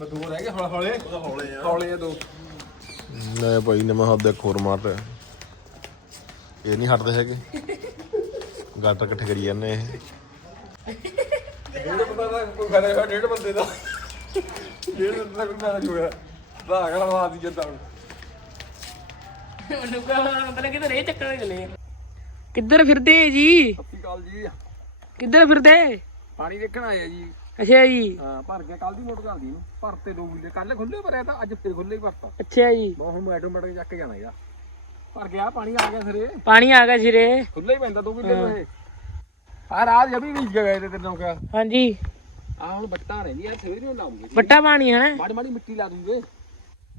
ਮੈਂ ਦੋ ਰਹਿ ਗਏ ਹੌਲੇ ਹੌਲੇ। ਹੌਲੇ ਆ। ਹੌਲੇ ਆ ਦੋ। ਲੈ ਭਾਈ ਨੇ ਮੈਂ ਹੱਥ ਦੇ ਖੋਰ ਮਾਰ ਰਿਹਾ ਇਹ ਨਹੀਂ ਹਟਦੇ ਹੈਗੇ। ਗਾਟਰ ਇਕੱਠੇ ਕਰੀ ਜਾਂਦੇ ਇਹ। ਡੇਢ ਬੰਦਾ ਦਾ ਕੋਈ ਫਾਇਦਾ ਹੋਇਆ ਡੇਢ ਬੰਦੇ ਦਾ। ਡੇਢ ਬੰਦੇ ਦਾ ਕੋਈ ਨਹੀਂ ਹੋਇਆ। ਦਾ ਅਗਲਾ ਮਾਰ ਦੀ ਜੱਦਾ ਹੁਣ। ਮੈਨੂੰ ਕਹਾਂ ਮਤਲਬ ਕਿਤੇ ਰੇ ਚੱਕਰ ਗਲੇ ਕਿੱਧਰ ਫਿਰਦੇ ਜੀ? ਸਤਿ ਸ਼੍ਰੀ ਅਕਾਲ ਜੀ। ਕਿੱਧਰ ਫਿਰਦੇ? ਪਾਣੀ ਦੇਖਣ ਆਏ ਆ ਜੀ। ਅੱਛਾ ਜੀ। ਹਾਂ ਭਰ ਗਿਆ ਕੱਲ ਦੀ ਮੋਟਰ ਚੱਲਦੀ ਨੂੰ ਭਰਤੇ ਦੋ ਕਿੱਲੇ ਕੱਲ ਖੁੱਲੇ ਭਰਿਆ ਤਾਂ ਅੱਜ ਫਿਰ ਖੁੱਲੇ ਹੀ ਭਰਤਾ। ਅੱਛਾ ਜੀ। ਬਹੁਤ ਹੁਣ ਆਟੋਮੈਟਿਕ ਚੱਕ ਕੇ ਜਾਣਾ ਇਹਦਾ। ਭਰ ਗਿਆ ਪਾਣੀ ਆ ਗਿਆ ਸਿਰੇ। ਪਾਣੀ ਆ ਗਿਆ ਸਿਰੇ। ਖੁੱਲੇ ਹੀ ਪੈਂਦਾ ਦੋ ਕਿੱਲੇ ਨੂੰ ਇਹ ਆ ਰਾਤ ਜਬੀ ਵੀ ਗਏ ਤੇ ਤੈਨੂੰ ਕਿਹਾ। ਹਾਂਜੀ। ਆ ਹੁਣ ਬੱਟਾ ਰਹਿੰਦੀ ਆ ਸਵੇਰੇ ਨੂੰ ਲਾਉਂਗੇ। ਵੱਟਾ ਪਾਣੀ ਹੈ ਨਾ। ਮਾੜੀ ਮਾੜੀ ਮਿੱਟੀ ਲਾ ਦੂੰਗੇ।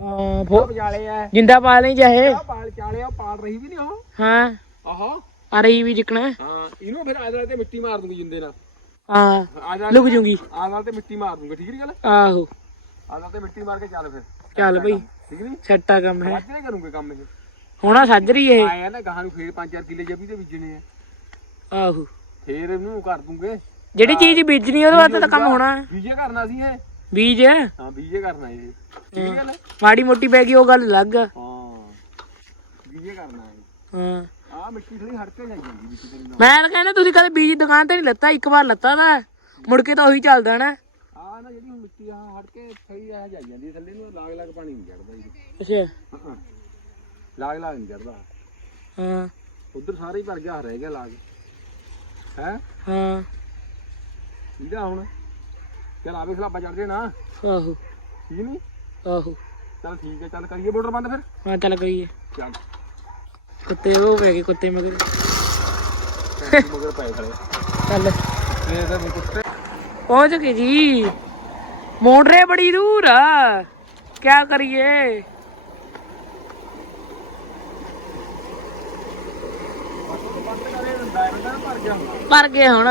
ਹਾਂ ਫੋ- ਬਜਾਲੇ ਆ। ਜਿੰਦਾ ਪਾ ਲਈ ਚਾਹੇ। ਆ ਪਾਲ ਚਾਲੇ ਆ ਪਾਲ ਰਹੀ ਵੀ ਨਹੀਂ ਉਹ। ਹਾਂ। ਆਹਾ। ਆ ਰਹੀ ਵੀ ਜਿਕਣਾ। ਹਾਂ ਇਹਨੂੰ ਫਿਰ ਆਦਲ ਤੇ ਮਿੱਟੀ ਮਾਰ ਦੂੰਗੀ ਜਿੰਦੇ ਨਾਲ। ਹਾਂ ਆਦਲ ਲੁਕ ਜੂਗੀ। ਆਦਲ ਤੇ ਮਿੱਟੀ ਮਾਰ ਦੂੰਗਾ ਠੀਕ ਨਹੀਂ ਗੱਲ? ਆਹੋ। ਆਦਲ ਤੇ ਮਿੱਟੀ ਮਾਰ ਕੇ ਚੱਲ ਫਿਰ। ਚੱਲ ਬਈ। ਠੀਕ ਨਹੀਂ ਸੱਟਾ ਕੰਮ ਹੈ। ਅੱਜ ਨਹੀਂ ਕਰੂੰਗੇ ਕੰਮ ਇਹ। ਹੋਣਾ ਸਾਜਰੀ ਇਹ। ਆਇਆ ਨਾ ਗਾਹਾਂ ਨੂੰ ਫੇਰ 5-4 ਕਿੱਲੇ ਜਬੀ ਦੇ ਬੀਜਣੇ ਆ। ਆਹੋ। ਫੇਰ ਇਹਨੂੰ ਕਰ ਦੂੰਗੇ। ਜਿਹੜੀ ਚੀਜ਼ ਬੀਜਣੀ ਉਹਦੇ ਵਾਸਤੇ ਤਾਂ ਕੰਮ ਹੋਣਾ। ਬੀਜੇ ਕਰਨਾ ਸੀ ਇਹ। ਬੀਜ। ਹਾਂ ਬੀਜੇ ਕਰਨਾ ਇਹ। ਠੀਕ ਗੱਲ? ਮਾੜੀ ਮੋਟੀ ਪੈ ਗਈ ਉਹ ਗੱਲ ਅਲੱਗ। ਆ। ਹਾਂ। ਬੀਜੇ ਕਰਨਾ ਹਾਂ। ਮਿੱਟੀ ਥੋੜੀ ਹਟ ਕੇ ਜਾਈ ਜਾਂਦੀ ਵਿੱਚ ਤੇਰੀ ਨਾਲ। ਮੈਂ ਤਾਂ ਕਹਿੰਦਾ ਤੁਸੀਂ ਕਦੇ ਬੀਜ ਦੁਕਾਨ ਤੇ ਨਹੀਂ ਲੱਤਾ ਇੱਕ ਵਾਰ ਲੱਤਾ ਦਾ ਮੁੜ ਕੇ ਤਾਂ ਉਹੀ ਚੱਲਦਾ ਨਾ। ਆ ਨਾ ਜਿਹੜੀ ਹੁਣ ਮਿੱਟੀ ਆ ਹਟ ਕੇ ਸਹੀ ਆ ਜਾਈ ਜਾਂਦੀ ਹੈ, ਥੱਲੇ ਨੂੰ ਲਾਗ ਲਾਗ ਪਾਣੀ ਨਹੀਂ ਚੜਦਾ ਜੀ। ਅੱਛਾ। ਹਾਂ। ਲਾਗ ਲਾਗ ਨਹੀਂ ਚੜਦਾ ਹਾਂ। ਉਧਰ ਸਾਰੇ ਹੀ ਭਰ ਗਿਆ ਰਹਿ ਗਿਆ ਲਾਗ। ਹੈ? ਹਾਂ। ਇਹਦਾ ਹੁਣ। ਚਲ ਆਵੇ ਸਲਾਬਾ ਚੜ ਜੇ ਨਾ। ਆਹੋ। ਠੀਕ ਨਹੀਂ ਆਹੋ। ਚਲ ਠੀਕ ਹੈ ਚੱਲ ਕਰੀਏ ਮੋਟਰ ਬੰਦ ਫਿਰ। ਹਾਂ ਚੱਲ ਕਰੀਏ। ਚੱਲ। ਕੁੱਤੇ ਉਹ ਪੈ ਗਏ, ਕੁੱਤੇ ਮਗਰ। ਮਗਰ ਪੈ ਖੜੇ ਚੱਲ। ਇਹ ਤਾਂ ਕੁੱਤੇ ਪਹੁੰਚ ਗਏ ਜੀ। ਮੋਟਰੇ ਬੜੀ ਦੂਰ। ਆ ਕਿਆ ਕਰੀਏ? ਭਰ ਗਏ ਹੁਣ।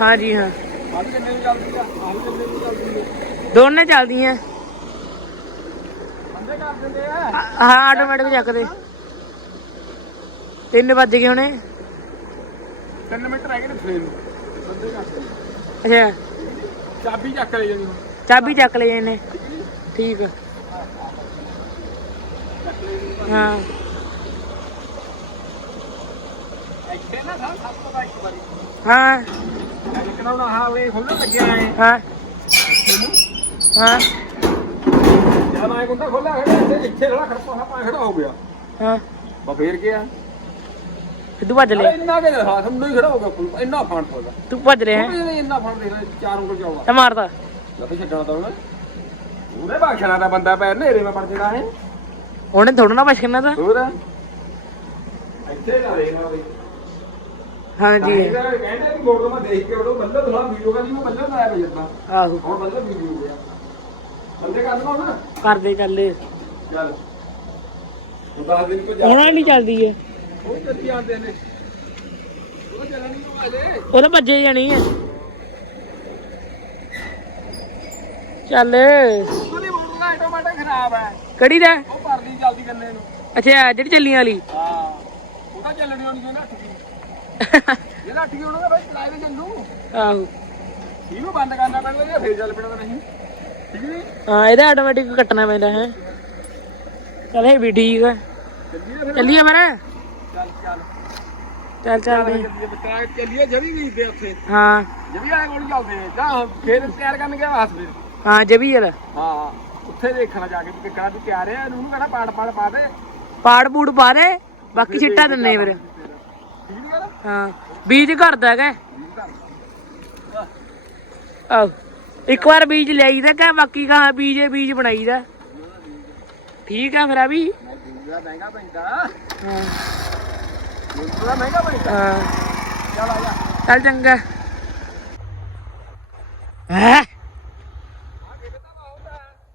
ਹਾਂ ਜੀ, ਹਾਂ। ਆਹ ਚੱਲਦੀ ਆਹ ਦੋਨੇ ਚੱਲਦੀਆਂ। ਬੰਦੇ ਕਰ ਦਿੰਦੇ ਆ- ਹਾਂ, ਆਟੋਮੈਟਿਕ ਚੱਕਦੇ। 3 ਵੱਜ ਗਏ ਹੁਣੇ। 3 ਮਿੰਟ ਰਹਿ ਗਏ ਨੇ ਫੇਰ। ਬੰਦੇ ਅੱਛਾ। ਚਾਬੀ ਚੱਕ ਲੈ ਜਾਂਦੀ ਹੁਣ ਚਾਬੀ ਚੱਕ ਲਈ ਇਹਨੇ ਠੀਕ ਆ। ਹਾਂ। ਇੱਥੇ ਨਾ ਸਭ ਸਭ ਤੋਂ ਬਾਅਦ ਇੱਕ ਵਾਰੀ। ਹਾਂ। ਇੱਕ ਨਾ ਆਹ ਵੇ ਖੁੱਲ੍ਹਣ ਲੱਗਿਆ ਐ ਹਾਂ। ਹਾਂ। ਜਦ ਮੈਂ ਕੁੰਡਾ ਖੋਲਿਆ ਖੜਾ ਇੱਥੇ ਇੱਥੇ ਖੜਾ ਖੜਪਾ ਖੜਾ ਖੜਾ ਹੋ ਗਿਆ। ਹਾਂ। ਬਾ ਫੇਰ ਗਿਆ। ਸਿੱਧੂ ਭੱਜ ਅਰੇ ਲੈ ਇੰਨਾ ਕੇ ਹੱਥ ਨੂੰ ਹੀ ਖੜਾ ਹੋ ਗਿਆ ਕੋਈ, ਇੰਨਾ ਫਾਂਟ ਪਊਗਾ ਤੂੰ ਭੱਜ ਰਿਹਾ ਉਹ ਇੰਨਾ ਫਾਂਟ ਦੇਖ ਲੈ ਚਾਰ ਉਂਗਲ ਚੌੜਾ ਤੇ ਮਾਰਦਾ ਲੱਭੇ ਛੱਡਣਾ ਤਾਂ ਉਹਨੇ। ਉਹਨੇ ਬਾਖਣਾ ਦਾ ਬੰਦਾ ਪੈਰ ਨੇਰੇ ਮੈਂ ਪੜ ਜਣਾ ਹੈ। ਉਹਨੇ ਥੋੜਾ ਨਾ ਬਚਣਾ ਤਾਂ। ਹੋਰ? ਇੱਥੇ ਜਾ ਰੇਗਾ ਬਈ। ਹਾਂ ਜੀ ਇਹਦਾ ਕਹਿੰਦਾ ਕਿ ਮੋਟਰ ਮੈਂ ਦੇਖ ਕੇ ਉਹਨੂੰ ਬੱਲੇ ਥੋੜਾ ਵੀਡੀਓ ਕਾ ਮੈਂ ਬੱਲੇ ਲਾਇਆ ਬਈ ਜੱਦਾ ਆਹੋ। ਹੁਣ ਬੱਲੇ ਵੀਡੀਓ ਹੋ ਗਿਆ। ਬੰਦੇ ਕਰ ਦਵਾਂ ਨਾ ਕਰਦੇ ਚੱਲ ਚੱਲ। ਹੁਣ 10 ਦਿਨ ਕੋ ਜਾ ਹੁਣ ਨਹੀਂ ਚੱਲਦੀ ਹੈ। ਉਹ ਜਲਦੀ ਆਉਂਦੇ ਨੇ। ਉਹ ਚੱਲਣ ਨਹੀਂ ਵਾਲੇ ਉਹ ਤਾਂ ਭੱਜੇ ਜਾਣੀ ਹੈ ਚੱਲ। ਉਹਦੀ ਮੋਟਰ ਦਾ ਆਟੋਮੈਟਿਕ ਖਰਾਬ ਹੈ। ਕਿਹੜੀ ਦਾ? ਉਹ ਪਰਲੀ ਚੱਲਦੀ ਕੰਨੇ ਨੂੰ। ਅੱਛਾ ਜਿਹੜੀ ਚੱਲੀਆਂ ਵਾਲੀ। ਹਾਂ। ਉਹ ਤਾਂ ਚੱਲਣੀ ਹੋਣੀ ਜਿਹਨੇ ਅੱਠ ਗਈ ਜਿਹੜਾ ਅੱਠ ਗਈ ਉਹਨਾਂ ਦਾ ਬਈ ਚਲਾਏ ਦੇ ਚੱਲੂ। ਆਹੋ। ਇਹਨੂੰ ਬੰਦ ਕਰਨਾ ਪੈਂਦਾ ਜੇ ਫੇਰ ਚੱਲ ਪੈਣਾ ਤਾਂ ਨਹੀਂ। ਠੀਕ ਨਹੀਂ? ਹਾਂ ਇਹਦਾ ਆਟੋਮੈਟਿਕ ਕੱਟਣਾ ਪੈਂਦਾ ਹੈ। ਚੱਲ ਇਹ ਵੀ ਠੀਕ ਹੈ ਚੱਲੀਏ ਫਿਰ। ਚੱਲ ਚੱਲ। ਚੱਲ ਚੱਲ ਬੱਤਰਾ ਚੱਲੀਏ ਜਵੀ ਵੀ ਦੇ ਉੱਥੇ। ਹਾਂ। ਜਵੀ ਆਏ ਕੋਲ ਚੱਲਦੇ ਨੇ ਜਾਂ ਫੇਰ ਤਿਆਰ ਕਰਨ ਗਿਆ ਹੱਸ ਫੇਰ। ਹਾਂ ਜਬੀ ਯਾਰ ਹਾਂ ਉੱਥੇ ਦੇਖਣਾ ਜਾ ਕੇ ਵੀ ਕਿਹੜਾ ਵੀ ਤਿਆਰ ਹੈ ਇਹਨੂੰ ਕਹਿੰਦਾ ਪਾੜ ਪਾੜ ਪਾ ਦੇ। ਪਾੜ ਪੂੜ ਪਾ ਦੇ। ਬਾਕੀ ਛਿੱਟਾ ਦਿੰਨੇ ਫਿਰ। ਹਾਂ ਬੀਜ ਘਰ ਦਾ ਹੈਗਾ ਆਹ ਇੱਕ ਵਾਰ ਬੀਜ ਲਿਆਈਦਾ ਕਾ ਬਾਕੀ ਕਹਾ ਬੀਜ ਬੀਜ ਬਣਾਈਦਾ। ਠੀਕ ਆ। ਫਿਰ ਆ ਵੀ। ਮਹਿੰਗਾ ਪੈਂਦਾ। ਹਾਂ। ਦੂਜਾ ਮਹਿੰਗਾ ਪੈਂਦਾ ਹਾਂ। ਚੱਲ ਆ ਜਾ ਚੱਲ ਚੰਗਾ। ਹੈ?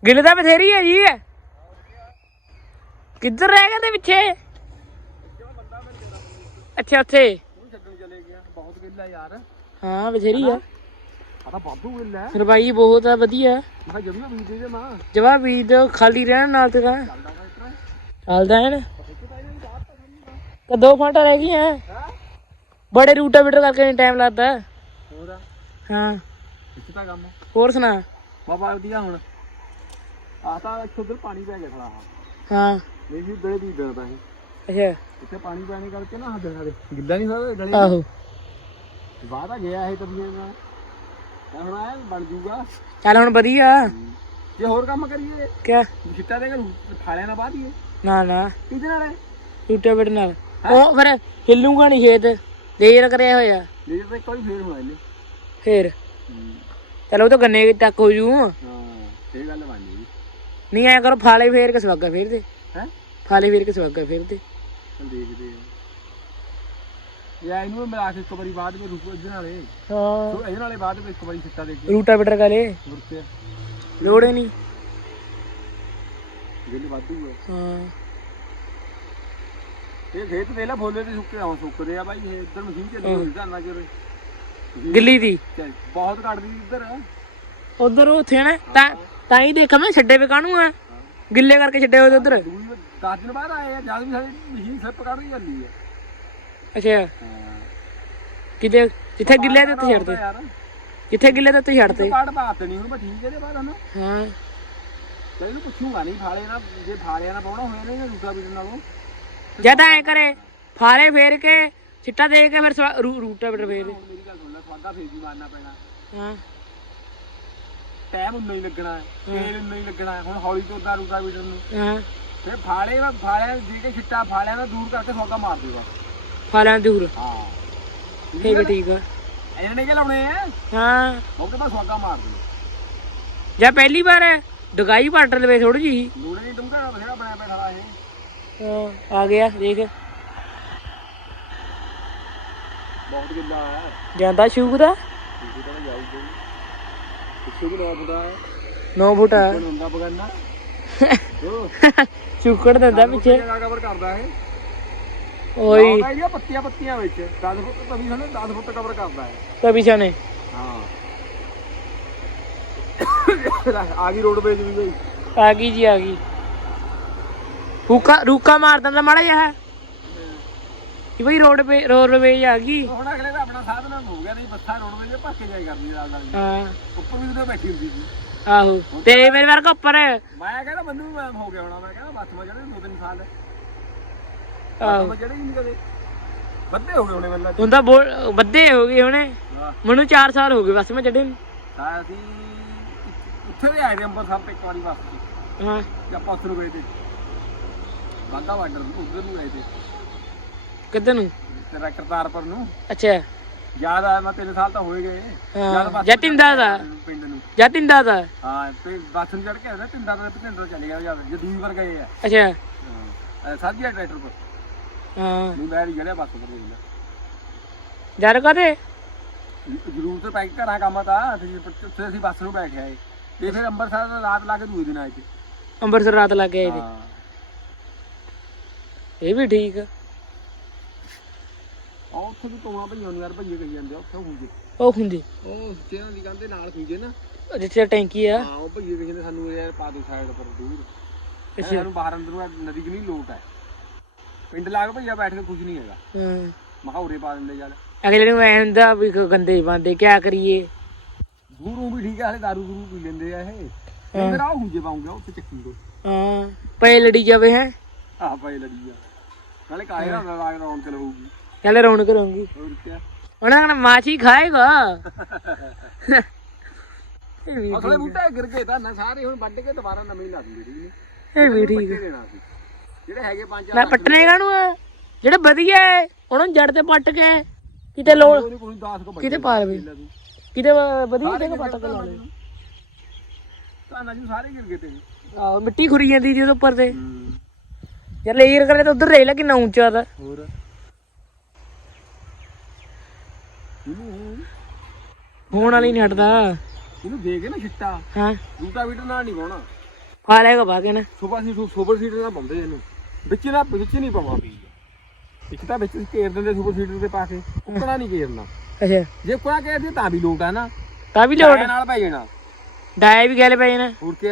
ਗਿੱਲ ਤਾਂ ਬਥੇਰੀ ਹੈ ਜੀ। ਕਿੱਧਰ ਰਹਿ ਗਏ ਤੇ ਪਿੱਛੇ? ਅੱਛਾ, ਉੱਥੇ। ਛੱਡਣ ਚਲੇ ਗਿਆ ਬਹੁਤ ਗਿੱਲਾ ਯਾਰ ਹਾਂ, ਬਥੇਰੀ ਆ। ਆ ਤਾਂ ਬਾਬੂ ਗਿੱਲਾ ਹੈ ਰਵਾਈ ਬਹੁਤ ਆ, ਵਧੀਆ। ਮੈਂ ਕਿਹਾ ਬੀਜ ਦੇ ਮਾਂ ਜਵਾ ਬੀਜ ਖਾਲੀ ਰਹਿਣ ਨਾਲ ਤੇ। ਚੱਲਦਾ ਹੈ ਨਾ। ਤਾਂ ਦੋ ਫਾਂਟਾ ਰਹਿ ਗਈਆਂ। ਬੜੇ ਰੂਟਾਵੀਟਰ ਕਰਕੇ ਟਾਈਮ ਲੱਗਦਾ। ਹੋਰ? ਹਾਂ। ਇੱਥੇ ਤਾਂ ਕੰਮ ਹੋਰ ਸੁਣਾ। ਬਾਬਾ ਵਧੀਆ ਹੁਣ। ਆ ਤਾਂ ਇੱਥੇ ਪਾਣੀ ਪੈ ਗਿਆ ਥੜਾ ਹਾਂ। ਨਹੀਂ ਵੀ ਗਲੇ ਦੀ ਦਰਦਾ ਹੈ ਅੱਛਾ। ਇੱਥੇ ਪਾਣੀ ਪੈਣੇ ਕਰਕੇ ਨਾ ਹੱਥ ਦੇ। ਗਿੱਲਾ ਨਹੀਂ ਹੋਇਆ ਗਲੇ ਆਹੋ। ਬਾਹਰ ਆ ਗਿਆ ਇਹ ਤਬੀਆਂ ਮੈਂ। ਹੁਣ ਆਇਆ ਬਣ ਜੂਗਾ। ਚੱਲ ਹੁਣ ਵਧੀਆ। ਜੇ ਹੋਰ ਕੰਮ ਕਰੀਏ। ਕਿਆ? ਛਿੱਟਾ ਦੇ ਕੇ ਫਾਲਿਆਂ ਨਾਲ ਬਾਹ ਦਈਏ ਨਾ ਨਾ। ਕਿਹਦੇ ਨਾਲ? ਹੈ ਟੂਟੇ ਬਿਟ ਨਾਲ। ਉਹ ਫਿਰ ਹਿੱਲੂਗਾ ਨਹੀਂ ਖੇਤ ਦੇਰ ਕਰਿਆ ਹੋਇਆ। ਲੀਟਰ ਤੇ ਕੋਈ ਫੇਰ ਹੋਣਾ ਇਹਨੇ। ਫੇਰ। ਚਲ ਉਹ ਤਾਂ ਗੰਨੇ ਤੱਕ ਹੋ ਜੂ ਹਾਂ ਇਹ ਗੱਲ ਬਣ ਨਹੀਂ ਐ ਕਰੋ ਫਾਲੇ ਫੇਰ ਕੇ ਸਵਾਗਾ ਫੇਰ ਦੇ ਹੈ? ਫਾਲੇ ਫੇਰ ਕੇ ਸਵਾਗਾ ਫੇਰ ਦੇ ਚਲ ਦੇਖਦੇ ਆ। ਯਾ ਇਹਨੂੰ ਵੀ ਮਿਲਾ ਕੇ ਇੱਕ ਵਾਰੀ ਬਾਅਦ ਵਿੱਚ ਰੁਕ ਇਹਦੇ ਨਾਲੇ। ਹਾਂ। ਸੋ ਇਹਦੇ ਨਾਲੇ ਬਾਅਦ ਵਿੱਚ ਇੱਕ ਵਾਰੀ ਛਿੱਟਾ ਦੇ ਕੇ। ਰੂਟਾ ਬਿਟਰ ਮੁੜ ਕੇ। ਲੋੜ ਹੀ ਨਹੀਂ ਗਿੱਲ ਵਾਧੂ ਹੈ ਹਾਂ। ਇਹ ਖੇਤ ਦੇ ਲਾ ਫੋਲੇ ਤੇ ਸੁੱਕੇ ਆਉਂ ਸੁੱਕਦੇ ਆ ਬਾਈ ਇਹ ਇੱਧਰ ਮਸ਼ੀਨ ਚੱਲੀ ਹੋਈ ਧਾਨਾ ਜਰੇ ਗਿੱਲੀ ਦੀ? ਬਹੁਤ ਕੱਢਦੀ ਇੱਧਰ। ਉਧਰ ਉੱਥੇ ਨਾ ਤਾਂ ਤਾਂ ਹੀ ਦੇਖਾਂ ਮੈਂ ਛੱਡੇ ਵੇ ਕਾਹਨੂੰ ਆ? ਗਿੱਲੇ ਕਰਕੇ ਛੱਡੇ ਹੋਏ ਉਧਰ। ਦੂਈ 10 ਦਿਨ ਬਾਅਦ ਆਏ ਆ ਜਦ ਵੀ ਸਾਡੀ ਮਸ਼ੀਨ ਸਲਿੱਪ ਕੱਢਦੀ ਜਾਂਦੀ ਹੈ ਅੱਛਾ। ਹਾਂ। ਕਿਤੇ ਜਿੱਥੇ ਗਿੱਲੇ ਤੇ ਉੱਥੇ ਛੱਡਦੇ। ਯਾਰ। ਜਿੱਥੇ ਗਿੱਲੇ ਤੇ ਉੱਥੇ ਛੱਡਦੇ। ਕਾੜ ਬਾਤ ਨਹੀਂ ਹੁਣ ਮੈਂ ਠੀਕ ਇਹਦੇ ਬਾਅਦ ਹਨਾ। ਹਾਂ। ਤੇ ਇਹਨੂੰ ਪੁੱਛੂਗਾ ਨਹੀਂ ਫਾਲੇ ਨਾਲ ਜੇ ਫਾਲਿਆਂ ਨਾਲ ਪਾਉਣਾ ਹੋਇਆ ਨਾ ਰੂਟਾ ਬੀਟ ਨਾਲੋਂ। ਜਦ ਐ ਕਰੇ ਫਾਰੇ ਫੇਰ ਕੇ ਛਿੱਟਾ ਦੇ ਕੇ ਫਿਰ ਸਵਾ- ਰੂ- ਰੂਟਾ ਬਿਟਰ ਫੇਰ ਦੇ। ਹੁਣ ਮੇਰੀ ਗੱਲ ਸੁਣ ਲੈ ਸਵਾਦਾ ਫੇਰ ਵੀ ਮਾਰਨਾ ਪੈਣਾ। ਹਾਂ। ਟਾਈਮ ਉਨਾ ਹੀ ਲੱਗਣਾ ਹੈ ਤੇਲ ਉਨਾ ਹੀ ਲੱਗਣਾ ਹੈ। ਹੁਣ ਹੌਲੀ ਤੋਂ ਉਦਾਂ ਰੂਟਾ ਬੀਟਰ ਨੂੰ। ਹਾਂ। ਫਿਰ ਫਾਲੇ ਫਾਲਿਆਂ ਦੇ ਕੇ ਛਿੱਟਾ ਫਾਲਿਆਂ ਨਾਲ ਦੂਰ ਕਰਕੇ ਸੌਦਾ ਮਾਰ ਦੇਗਾ ਫਾਲਾਂ ਦੂਰ। ਹਾਂ। ਠੀਕ ਆ ਠੀਕ ਆ। ਇਹਨਾਂ ਨੇ ਕੀ ਲਾਉਣੇ ਆ? ਹਾਂ। ਮੌਕੇ ਬਾਅਦ ਸੌਦਾ ਮਾਰ ਦੇ ਜਾਂ ਪਹਿਲੀ ਵਾਰ ਡਗਾਈ ਪੱਟ ਲਵੇ ਥੋੜੀ ਜੀ ਮੂੜੇ ਨਹੀਂ ਡੂੰਘਾ ਬਥੇਰਾ ਬਣਿਆ ਬੈਠਾ ਇਹ। ਹਾਂ ਆ ਗਿਆ ਦੇਖ। ਬਹੁਤ ਗਿੱਲਾ ਹੈ ਜਾਂਦਾ ਸ਼ੂਕ ਦਾ? ਜਾਊਗਾ। ਨਾ 9 ਫੁੱਟ ਆ ਹੁੰਦਾ ਬਗਾਨਾ। ਚੁੱਕੜ ਦਿੰਦਾ ਪਿੱਛੇ। ਕਵਰ ਕਰਦਾ ਇਹ? ਓਏ। ਪੱਤੀਆਂ ਪੱਤੀਆਂ ਵਿੱਚ। 10 ਫੁੱਟ ਤਵੀ ਸਾਨੂੰ 10 ਫੁੱਟ ਕਵਰ ਕਰਦਾ ਹੈ ਕਬੀਸ਼ਾ ਨੇ ਹਾਂ। ਆ ਗਈ ਰੋਡ ਵੇਜ ਵੀ ਬਈ ਆ ਗਈ ਜੀ ਆ ਗਈ। ਰੂਕਾ ਰੂਕਾ ਮਾਰ ਦਿੰਦਾ ਮਾੜਾ ਜਿਹਾ। ਕਿ ਬਈ ਰੋਡ ਪੇ ਰੋਡਵੇਜ ਆ ਗਈ। ਹੁਣ ਅਗਲੇ ਦਾ ਆਪਣਾ ਸਾਧਨ ਹੋ ਗਿਆ ਨਹੀਂ ਬੱਸਾਂ ਰੋਡ ਵੇਜ ਭੱਜ ਕੇ ਜਾਈ ਕਰਦੀ ਨਾਲ ਨਾਲ। ਹਾਂ। ਉੱਪਰ ਵੀ ਉਹਦੇ ਬੈਠੀ ਹੁੰਦੀ ਸੀ। ਆਹੋ ਤੇਰੇ ਮੇਰੇ ਵਰਗਾ ਉੱਪਰ। ਮੈਂ ਕਹਿੰਦਾ ਮੈਨੂੰ ਮੈਂ ਹੋ ਗਿਆ ਹੋਣਾ ਮੈਂ ਕਹਿੰਦਾ ਬੱਸ ਮੈਂ ਜਿਹੜੇ ਦੋ ਤਿੰਨ ਸਾਲ। ਆਹੋ। ਜਿਹੜੇ ਨਹੀਂ ਕਦੇ। ਵੱਧੇ ਹੋ ਗਏ ਹੋਣੇ ਮੈਨੂੰ ਤਾਂ ਬੋ- ਵੱਧੇ ਹੋ ਗਏ ਹੁਣੇ। ਮੈਨੂੰ 4 ਸਾਲ ਹੋ ਗਏ ਬਸ ਮੈਂ ਚੜੇ ਨੂੰ। ਤਾਂ ਅਸੀਂ ਉੱਥੇ ਵੀ ਆਏ ਦੇ ਅੰਬਰਸਰ ਤੇ ਇੱਕ ਵਾਰੀ ਬੱਸ ਤੇ ਹਾਂ। ਜਾਂ ਆਪਾਂ ਉੱਥੇ ਨੂੰ ਗਏ ਤੇ। ਬਾਗਾ ਬਾਰਡਰ ਨੂੰ ਉੱਧਰ ਨੂੰ ਗਏ ਤੇ। ਕਿੱਧਰ ਨੂੰ? ਤੇਰਾ ਕਰਤਾਰਪੁਰ ਨੂੰ। ਅੱਛਾ। ਯਾਦ ਆ ਮੈਂ ਤਿੰਨ ਸਾਲ ਤਾਂ ਹੋਏ ਗਏ। ਬੱਸ ਜਤਿੰਦਾ ਦਾ। ਪਿੰਡ ਨੂੰ। ਜਾਂ ਤਿੰਦਾ ਦਾ ਹਾਂ ਤੇ ਬੱਸ ਨੂੰ ਚੜ ਕੇ ਆਇਆ ਤਿੰਦਾ ਦਾ ਤਿੰਦਾ ਚਲੇ ਗਿਆ ਜਦ ਜੇ ਦੂਜੀ ਵਾਰ ਗਏ ਆ। ਅੱਛਾ। ਸਾਧੀਆ ਟਰੈਕਟਰ ਪਰ ਹਾਂ। ਨਹੀਂ ਮੈਂ ਜਿਹੜਾ ਬੱਸ ਪਰ ਗਿਆ ਜਰ ਕਦੇ ਜ਼ਰੂਰ ਤੇ ਪੈ ਕੇ ਘਰਾਂ ਕੰਮ ਤਾਂ ਤੇ ਉੱਥੇ ਅਸੀਂ ਬੱਸ ਨੂੰ ਬੈਠ ਆਏ। ਤੇ ਫਿਰ ਅੰਮ੍ਰਿਤਸਰ ਰਾਤ ਲਾ ਕੇ ਦੂਏ ਦਿਨ ਆਏ ਤੇ। ਅੰਬਰਸਰ ਰਾਤ ਲੱਗ ਗਏ ਇਹਦੇ ਹਾਂ। ਇਹ ਵੀ ਠੀਕ ਆ। ਆ ਉੱਥੇ ਵੀ ਤੋਆ ਭਈਆਂ ਨੂੰ ਯਾਰ ਭਈਏ ਗਈ ਜਾਂਦੇ ਆ ਉੱਥੇ ਹੁੰਦੇ। ਉਹ ਹੁੰਦੀ। ਉਹ ਜਿਹਨਾਂ ਦੀ ਕਹਿੰਦੇ ਨਾਲ ਹੁੰਦੇ ਨਾ। ਜਿੱਥੇ ਟੈਂਕੀ ਆ। ਹਾਂ ਉਹ ਭਈਏ ਕਹਿੰਦੇ ਸਾਨੂੰ ਯਾਰ ਪਾ ਦੋ ਸਾਈਡ ਪਰ ਦੂਰ। ਇਹ ਸਾਨੂੰ ਬਾਹਰ ਅੰਦਰ ਨੂੰ ਇਹ ਨਦੀ ਕਿ ਨਹੀਂ ਲੋਟ ਹੈ ਪਿੰਡ ਲਾ ਕੇ ਭਈਆ ਬੈਠ ਕੇ ਕੁਝ ਨਹੀਂ ਹੈਗਾ। ਹਾਂ। ਮਹਾਉਰੇ ਪਾ ਦਿੰਦੇ ਚੱਲ। ਅਗਲੇ ਨੂੰ ਐ ਹੁੰਦਾ ਵੀ ਕ- ਗੰਦੇ ਬੰਦੇ ਕਿਆ ਕਰੀਏ? ਦੂਰੋਂ ਵੀ ਠੀਕ ਹੈ ਹਲੇ ਦਾਰੂ ਦੂਰੂ ਪੀ ਲੈਂਦੇ ਆ ਇਹ। ਇੰਦਰ ਆ ਹੁੰਜੇ ਪਾਉਂਗੇ ਉੱਥੇ ਚੱਕੀ ਤੋਂ। ਹਾਂ ਪਏ ਲੜੀ ਜਾਵੇ ਹੈ। ਆ ਭਾਈ ਲੜੀ ਆ ਨਾਲੇ ਕਾਹੇ ਦਾ ਲਾ ਕੇ ਰੌਣਕ ਲਊਗੀ? ਚੱਲ ਰੌਣਕ ਕਰੂੰਗੀ ਹੋਰ ਕੀ ਉਹਨਾਂ ਨੇ ਮਾਛੀ ਖਾਏਗਾ। ਇਹ ਵੀ ਅਸਲੇ ਬੂਟਾ ਗਿਰ ਗਏ ਤਾਂ ਨਾ ਸਾਰੇ ਹੁਣ ਵੱਢ ਕੇ ਦੁਬਾਰਾ ਨਵੇਂ ਹੀ ਲਾ ਦੂੰਗੇ ਠੀਕ ਨੇ ਇਹ ਵੀ ਠੀਕ ਸੀ। ਜਿਹੜੇ ਹੈਗੇ ਪੰਜ ਨਾ ਪੱਟਨੇ ਕਾਹਨੂੰ ਆ? ਜਿਹੜੇ ਵਧੀਆ ਹੈ ਉਹਨਾਂ ਨੂੰ ਜੜ ਤੇ ਪੱਟ ਕੇ ਕਿਤੇ ਲੋੜ ਕੋਈ ਕੋਈ 10 ਕੋ ਕਿਤੇ ਪਾ ਲਵੇ ਕਿਤੇ ਵਧੀਆ ਜਗ੍ਹਾ ਪੱਟ ਕੇ ਲਾ ਲੈ। ਤਾਂ ਨਾ ਜੀ ਸਾਰੇ ਗਿਰ ਗਏ ਤੇ ਮਿੱਟੀ ਖੁਰੀ ਜਾਂਦੀ ਜੀ ਉਹਦੇ ਉੱਪਰ ਤੇ। ਯਾਰ ਲੇਅਰ ਕਰੇ ਤਾਂ ਉਧਰ ਰਹਿ ਲਾ ਕਿੰਨਾ ਉੱਚਾ ਦਾ ਹੋਰ? ਹੋਣ ਵਾਲੀ ਨਹੀਂ ਹਟਦਾ। ਇਹਨੂੰ ਦੇ ਕੇ ਨਾ ਛਿੱਟਾ। ਹਾਂ। ਰੂਟਾ ਵੀਟਰ ਨਾਲ ਨਹੀਂ ਪਾਉਣਾ ਪਾ ਲੇਗਾ ਬਾਗੇ ਨਾ ਸੁਪਰ ਸੀਟ ਸੁਪਰ ਸੀਟਰ ਨਾਲ ਪਾਉਂਦੇ ਇਹਨੂੰ। ਵਿੱਚ ਨਾ ਵਿੱਚ ਨਹੀਂ ਪਾਵਾਂ ਵੀ। ਇੱਕ ਤਾਂ ਵਿੱਚ ਘੇਰ ਦਿੰਦੇ ਸੁਪਰ ਸੀਟਰ ਤੇ ਪਾ ਕੇ। ਉੱਕਣਾ ਨਹੀਂ ਘੇਰਨਾ। ਅੱਛਾ। ਜੇ ਕੋਆ ਕਹਿ ਦੇ ਤਾਂ ਵੀ ਲੋਟ ਆ ਨਾ। ਤਾਂ ਵੀ ਟਾਇਰ ਨਾਲ ਪੈ ਜਾਣਾ। ਡਾਏ ਵੀ ਗੈਲੇ ਪਏ ਨਾ ਹੋਰ ਕੀ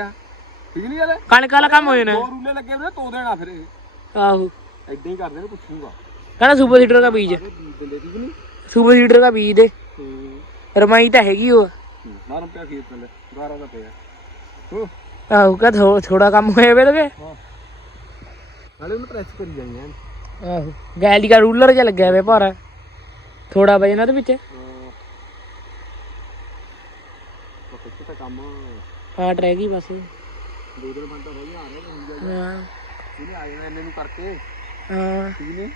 ਠੀਕ ਨਹੀਂ ਗੱਲ? ਕਣਕ ਵਾਲਾ ਕੰਮ ਹੋ ਜਾਣਾ ਦੋ ਰੂਲੇ ਲੱਗੇ ਹੋਏ ਨੇ, ਤੋ ਦੇਣਾ ਫਿਰ ਇਹ। ਆਹੋ। ਇਦਾਂ ਹੀ ਕਰਦੇ ਨੇ ਪੁੱਛੂਗਾ। ਕਹਿੰਦਾ ਸੁਪਰ ਸੀਡਰ ਦਾ ਬੀਜ। ਇਹ ਬੀਜ ਦਿੰਦੇ ਠੀਕ ਨਹੀਂ? ਸੁਪਰ ਸੀਡਰ ਦਾ ਬੀਜ ਦੇ। ਹੂੰ। ਰਮਾਈ ਤਾਂ ਹੈਗੀ ਉਹ। ਮਾਰਮ ਪਿਆ ਖੇਤ ਥੱਲੇ ਦੁਆਰਾ ਦਾ ਪਿਆ। ਹੋ। ਆਹੋ ਕਾ ਥੋੜਾ ਕੰਮ ਹੋਇਆ ਵੇ। ਲਗੇ ਨਾਲੇ ਉਹਨੂੰ ਪ੍ਰੈਸ ਕਰੀ ਜਾਂਦੇ ਆ ਆਹੋ ਗੈਲੀ ਦਾ ਰੂਲਰ ਜਿਹਾ ਲੱਗਿਆ ਵੇ ਭਾਰਾ। ਥੋੜਾ ਵਜਨ ਉਹਦੇ ਵਿੱਚ। ਫਾਟ ਰਹਿ ਗਈ ਬਸ। ਦੋ ਦਿਨ ਬੰਦਾ ਰਹਿ ਗਿਆ ਆ ਰਿਹਾ ਹਾਂ। ਇਹਨੇ ਆ ਜਾਣਾ ਇਹਨੇ ਨੂੰ ਕਰਕੇ? ਹਾਂ। ਠੀਕ ਨੇ?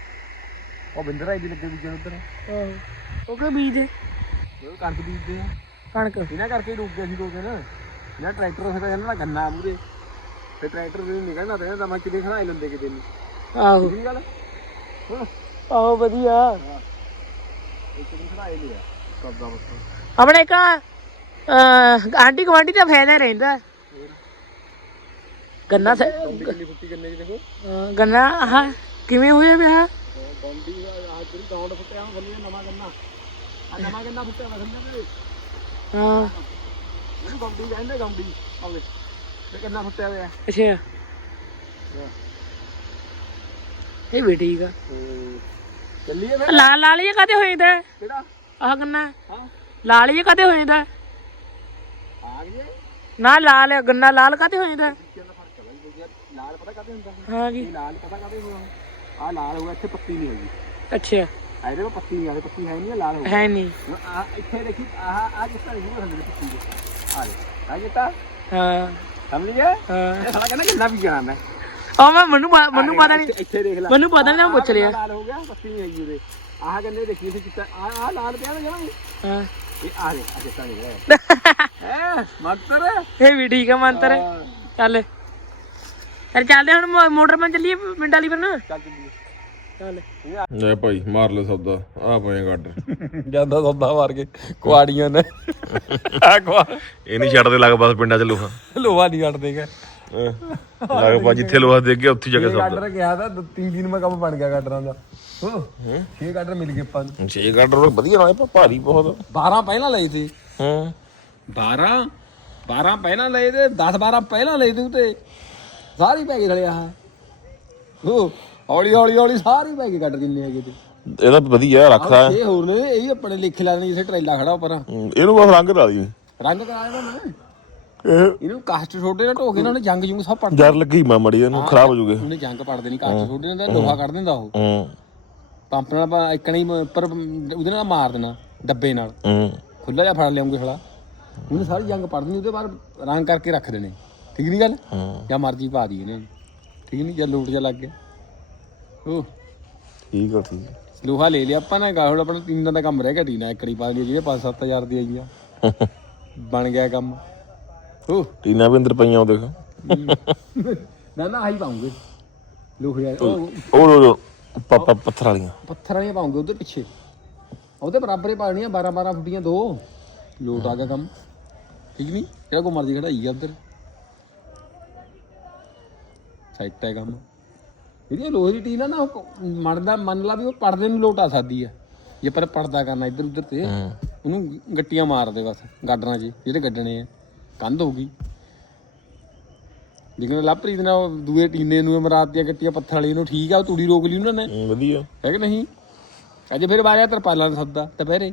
ਉਹ ਬਿੰਦਰ ਆਈ ਦੀ ਲੱਗੇ ਬੀਜਣ ਉਧਰ। ਆਹੋ ਉਹ ਕਿ ਬੀਜ ਉਹ ਕਣਕ ਬੀਜਦੇ ਆ। ਕਣਕ। ਇਹਨਾਂ ਕਰਕੇ ਹੀ ਰੁਕ ਗਏ ਸੀ ਦੋ ਦਿਨ। ਇਹਨਾਂ ਟਰੈਕਟਰ ਫਿਰ ਇਹਨਾਂ ਦਾ ਗੰਨਾ ਮੂਰੇ ਤੇ ਟਰੈਕਟਰ ਵੀ ਨਿਕਲਣਾ ਤੇ ਤਾਂ ਮੈਂ ਕਿਤੇ ਖੜਾਈ ਲੈਂਦੇ ਕਿਤੇ ਨਹੀਂ ਆਹੋ। ਠੀਕ ਗੱਲ? ਹਾਂ। ਆਹੋ ਵਧੀਆ। ਇੱਕ ਦਿਨ ਖੜਾਈ ਲਿਆ ਸਭ ਦਾ ਮਸਲਾ ਆਪਣੇ ਕਾ ਆਂਟੀ ਗਵਾਂਟੀ ਦਾ ਫਾਇਦਾ ਰਹਿੰਦਾ। ਦੇਖੋ। ਅਹ ਗੰਨਾ ਆਹ ਕਿਵੇਂ ਹੋਇਆ ਵੇ ਆਹ ਬੰਦੀ ਦਾ ਆਹ ਜਿਹੜੀ ਗਾਉਂਡ ਫੁੱਟਿਆ ਉਹ ਬੰਦੀ ਨਵਾਂ ਗੰਨਾ। ਆ ਨਵਾਂ ਗੰਨਾ ਫੁੱਟਿਆ ਵਾ ਗੰਨਾ ਤੇ ਹਾਂ। ਇਹਨੂੰ ਗਾਉਂਡੀ ਕਹਿੰਦੇ ਗਾਉਂਡੀ ਆਵੇ ਤੇ ਗੰਨਾ ਫੁੱਟਿਆ ਹੋਇਆ। ਅੱਛਾ। ਇਹ ਵੀ ਠੀਕ ਆ। ਚੱਲੀਏ ਫਿਰ। ਲਾਲ ਲਾਲ ਇਹ ਕਦੇ ਹੋ ਜਾਂਦਾ ਕਿਹੜਾ? ਆਹ ਗੰਨਾ। ਹਾਂ। ਲਾਲ ਇਹ ਕਦੇ ਹੋ ਜਾਂਦਾ ਆ ਗਏ। ਨਾ ਲਾਲ ਗੰਨਾ ਲਾਲ ਕਦੇ ਹੋ ਜਾਂਦਾ ਕਿੰਨਾ ਦਾ ਫ਼ਰਕ ਹੈ ਬਈ ਯਾਰ ਲਾਲ ਪਤਾ ਕਾਹਦੇ ਹੁੰਦਾ ਹਾਂ ਜੀ ਇਹ ਲਾਲ ਪਤਾ ਕਾਹਦੇ ਹੋਇਆ ਆ ਲਾਲ ਹੋਇਆ ਇੱਥੇ ਪੱਤੀ ਨਹੀਂ ਹੈਗੀ ਅੱਛਾ ਆ ਇਹਦੇ ਕੋਲ ਪੱਤੀ ਨਹੀਂ ਆ ਪੱਤੀ ਹੈ ਨਹੀਂ ਲਾਲ ਹੋ ਹੈ ਨਹੀਂ ਆ ਇੱਥੇ ਦੇਖੀ ਆਹ ਆ ਕਿਸ ਤਰ੍ਹਾਂ ਨਹੀਂ ਹੁੰਦੀ ਪੱਤੀ ਦੇ ਆ ਦੇ ਆ ਜਿੱਤਾ ਹਾਂ ਸਮਝ ਗਿਆ ਹਾਂ ਇਹ ਸਾਲਾ ਕਹਿੰਦਾ ਕਿੰਨਾ ਵੀ ਜਾਣਾ ਮੈਂ ਉਹ ਮੈਂ ਮੈਨੂੰ ਪ- ਮੈਨੂੰ ਪਤਾ ਨਹੀਂ ਇੱਥੇ- ਇੱਥੇ ਦੇਖ ਲੈ ਮੈਨੂੰ ਪਤਾ ਨਹੀਂ ਮੈਂ ਪੁੱਛ ਲਿਆ ਲਾਲ ਹੋ ਗਿਆ ਪੱਤੀ ਨਹੀਂ ਹੈਗੀ ਉਹਦੇ ਆਹ ਕਹਿੰਦੇ ਦੇਖੀ ਸੀ ਚਿੱਟਾ ਆ ਆ ਲਾਲ ਪਿਆ ਨਾ ਜਮਾਂ ਹੀ। ਹਾਂ ਇਹ ਆ ਦੇ ਆ ਜਿੱਤਾ ਨਹੀਂ ਹੈ ਹੈ ਮੱਤਰ ਇਹ ਵੀ ਠੀਕ ਆ ਮੰਤਰ ਚੱਲ ਯਾਰ ਚੱਲਦੇ ਹੁਣ ਮੋ- ਮੋਟਰ ਮੈਂ ਚੱਲੀਏ ਪਿੰਡ ਵਾਲੀ ਪਰ ਨਾ? ਚੱਲ ਚੱਲੀਏ। ਚੱਲ। ਲੈ ਭਾਈ ਮਾਰ ਲੈ ਸੌਦਾ। ਆ ਪਏ ਗਾਡਰ ਜਾਂਦਾ ਸੌਦਾ ਮਾਰ ਕੇ ਕੁਆੜੀਆਂ ਨੇ। ਆ ਕੁਆ ਇਹ ਨਹੀਂ ਛੱਡਦੇ ਲੱਗ ਬਸ ਪਿੰਡਾਂ ਚ ਲੋਹਾ। ਲੋਹਾ ਨਹੀਂ ਕੱਢ ਦੇਗਾ ਲੱਗ ਪਾ ਜਿੱਥੇ ਲੋਹਾ ਦੇ ਗਿਆ ਉੱਥੇ ਜਾ ਕੇ ਸੌਦਾ। ਗਾਡਰ ਗਿਆ ਤਾਂ ਦੋ- ਤਿੰਨ ਦਿਨ ਮੈਂ ਕੰਮ ਬਣ ਗਿਆ ਗਾਡਰਾਂ ਦਾ। ਹੋ ਛੇ ਗਾਡਰ ਮਿਲ ਗਏ ਨੂੰ। ਛੇ ਗਾਡਰ ਵਧੀਆ ਨਾਲੇ ਪਰ ਭਾਰੀ ਬਹੁਤ। 12 ਪਹਿਲਾਂ ਲਏ ਸੀ ਹੂੰ। 12 12 ਪਹਿਲਾਂ ਲਏ ਤੇ 10 12 ਪਹਿਲਾਂ ਲਏ ਤੂੰ ਤੇ। ਸਾਰੀ ਪੈ ਗਈ ਥਲੇ ਆਹ। ਹੋ ਹੌਲੀ ਹੌਲੀ ਹੌਲੀ ਸਾਰੀ ਪੈ ਗਈ ਗਾਡਰ ਜਿੰਨੇ ਹੈਗੇ ਤੇ। ਇਹਦਾ ਵਧੀਆ ਰੱਖਦਾ ਇਹ ਹੋਰ ਨੇ ਇਹ ਆਪਣੇ ਲਿਖ ਲੈਣੇ ਜਿੱਥੇ ਟਰੇਲਾ ਖੜਾ ਉੱਪਰ। ਇਹਨੂੰ ਬਸ ਰੰਗ ਲਾ ਦੀ ਰੰਗ ਕਰਾ ਦੇਣਾ ਮੈਂ। ਇਹ ਇਹਨੂੰ ਕਾਸਟ ਛੋਟੇ ਨਾਲ ਢੋ ਕੇ ਇਹਨਾਂ ਨੇ ਜੰਗ ਜੁੰਗ ਸਭ ਪੜ ਜਰ ਲੱਗੀ ਮਾ ਮੜੀ ਇਹਨੂੰ ਖਰਾਬ ਹੋ ਜੂਗੇ। ਉਹਨੇ ਜੰਗ ਪੜਦੇ ਨਹੀਂ ਕਾਸਟ ਛੋਟੇ ਨਾਲ ਲੋਹਾ ਕੱਢ ਦਿੰਦਾ ਉਹ। ਹੂੰ। ਪੰਪ ਨਾਲ ਆਪਾਂ ਇੱਕਣਾ ਹੀ ਉੱਪਰ ਉਹਦੇ ਨਾਲ ਮਾਰ ਦੇਣਾ ਡੱਬੇ ਨਾਲ। ਹੂੰ। ਖੁੱਲਾ ਜਿਹਾ ਫੜ ਲਿਆਉਂਗੇ ਖੜਾ ਉਹਨੇ ਸਾਰੀ ਜੰਗ ਪੜ ਦੇਣੀ ਉਹਦੇ ਬਾਅਦ ਰੰਗ ਕਰਕੇ ਰੱਖ ਦੇਣੇ। ਠੀਕ ਨਹੀਂ ਗੱਲ? ਹੂੰ। ਜਾਂ ਮਰਜ਼ੀ ਪਾ ਦੀ ਇਹਨੇ। ਠੀਕ ਨਹੀਂ ਜਾਂ ਲੋਟ ਜਾ ਲੱਗ ਗਿਆ। ਉਹ ਠੀਕ ਆ ਠੀਕ ਆ। ਲੋਹਾ ਲੈ ਲਿਆ ਆਪਾਂ ਨੇ ਗਾ ਹੁਣ ਆਪਣਾ ਤਿੰਨ ਦਿਨ ਦਾ ਕੰਮ ਰਹਿ ਗਿਆ ਟੀਨਾ ਇੱਕੜੀ ਪਾ ਲਈ ਜਿਹੜੇ 5-7000 ਦੀ ਆਈਆਂ ਬਣ ਗਿਆ ਕੰਮ। ਉਹ ਟੀਨਾ ਵੀ ਅੰਦਰ ਪਈਆਂ ਉਹ ਦੇਖ। ਨਾ ਨਾ ਆਹੀ ਪਾਉਂਗੇ। ਲੋਹੇ ਵਾਲੇ। ਉਹ ਉਹ ਉਹ- ਉਹ ਪਾਪਾ ਪੱਥਰ ਵਾਲੀਆਂ। ਪੱਥਰ ਵਾਲੀਆਂ ਪਾਉਂਗੇ ਉਧਰ ਪਿੱਛੇ। ਉਹਦੇ ਬਰਾਬਰ ਹੀ ਪਾਣੀਆਂ 12 12 ਫੁੱਟੀਆਂ ਦੋ। ਲੋਟ ਆ ਗਿਆ ਕੰਮ। ਠੀਕ ਨਹੀਂ ਜਿਹੜਾ ਕੋ ਮਰਜ਼ੀ ਖੜਾਈ ਆ ਉਧਰ। ਸੈੱਟ ਹੈ ਕੰਮ। ਇਹਦੀ ਲੋਹੇ ਦੀ ਟੀਨ ਆ ਨਾ ਉਹ ਮੜਦਾ ਮੰਨ ਲਾ ਵੀ ਉਹ ਪੜਦੇ ਨੂੰ ਲੋਟ ਆ ਸਕਦੀ ਆ। ਜੇ ਪਰ ਪੜਦਾ ਕਰਨਾ ਇੱਧਰ ਉੱਧਰ ਤੇ ਉਹਨੂੰ ਗੱਟੀਆਂ ਮਾਰਦੇ ਬਸ ਗਾਡਰਾਂ 'ਚ ਜਿਹੜੇ ਗੱਡਣੇ ਆ। ਕੰਧ ਹੋਊਗੀ ਲੇਕਿਨ ਲਾਪਰੀ ਦੇ ਨਾਲ ਉਹ ਦੂਏ ਟੀਨੇ ਨੂੰ ਮਰਾਤ ਦੀਆਂ ਗੱਟੀਆਂ ਪੱਥਰ ਵਾਲੀ ਨੂੰ ਠੀਕ ਆ ਉਹ ਤੂੜੀ ਰੋਕ ਲਈ ਉਹਨਾਂ ਨੇ। ਵਧੀਆ। ਹੈ ਕਿ ਨਹੀਂ? ਅੱਜ ਫਿਰ ਬਾਰਿਆ ਤਰਪਾਲਾਂ ਦਾ ਸੱਦਾ ਦੁਪਹਿਰੇ।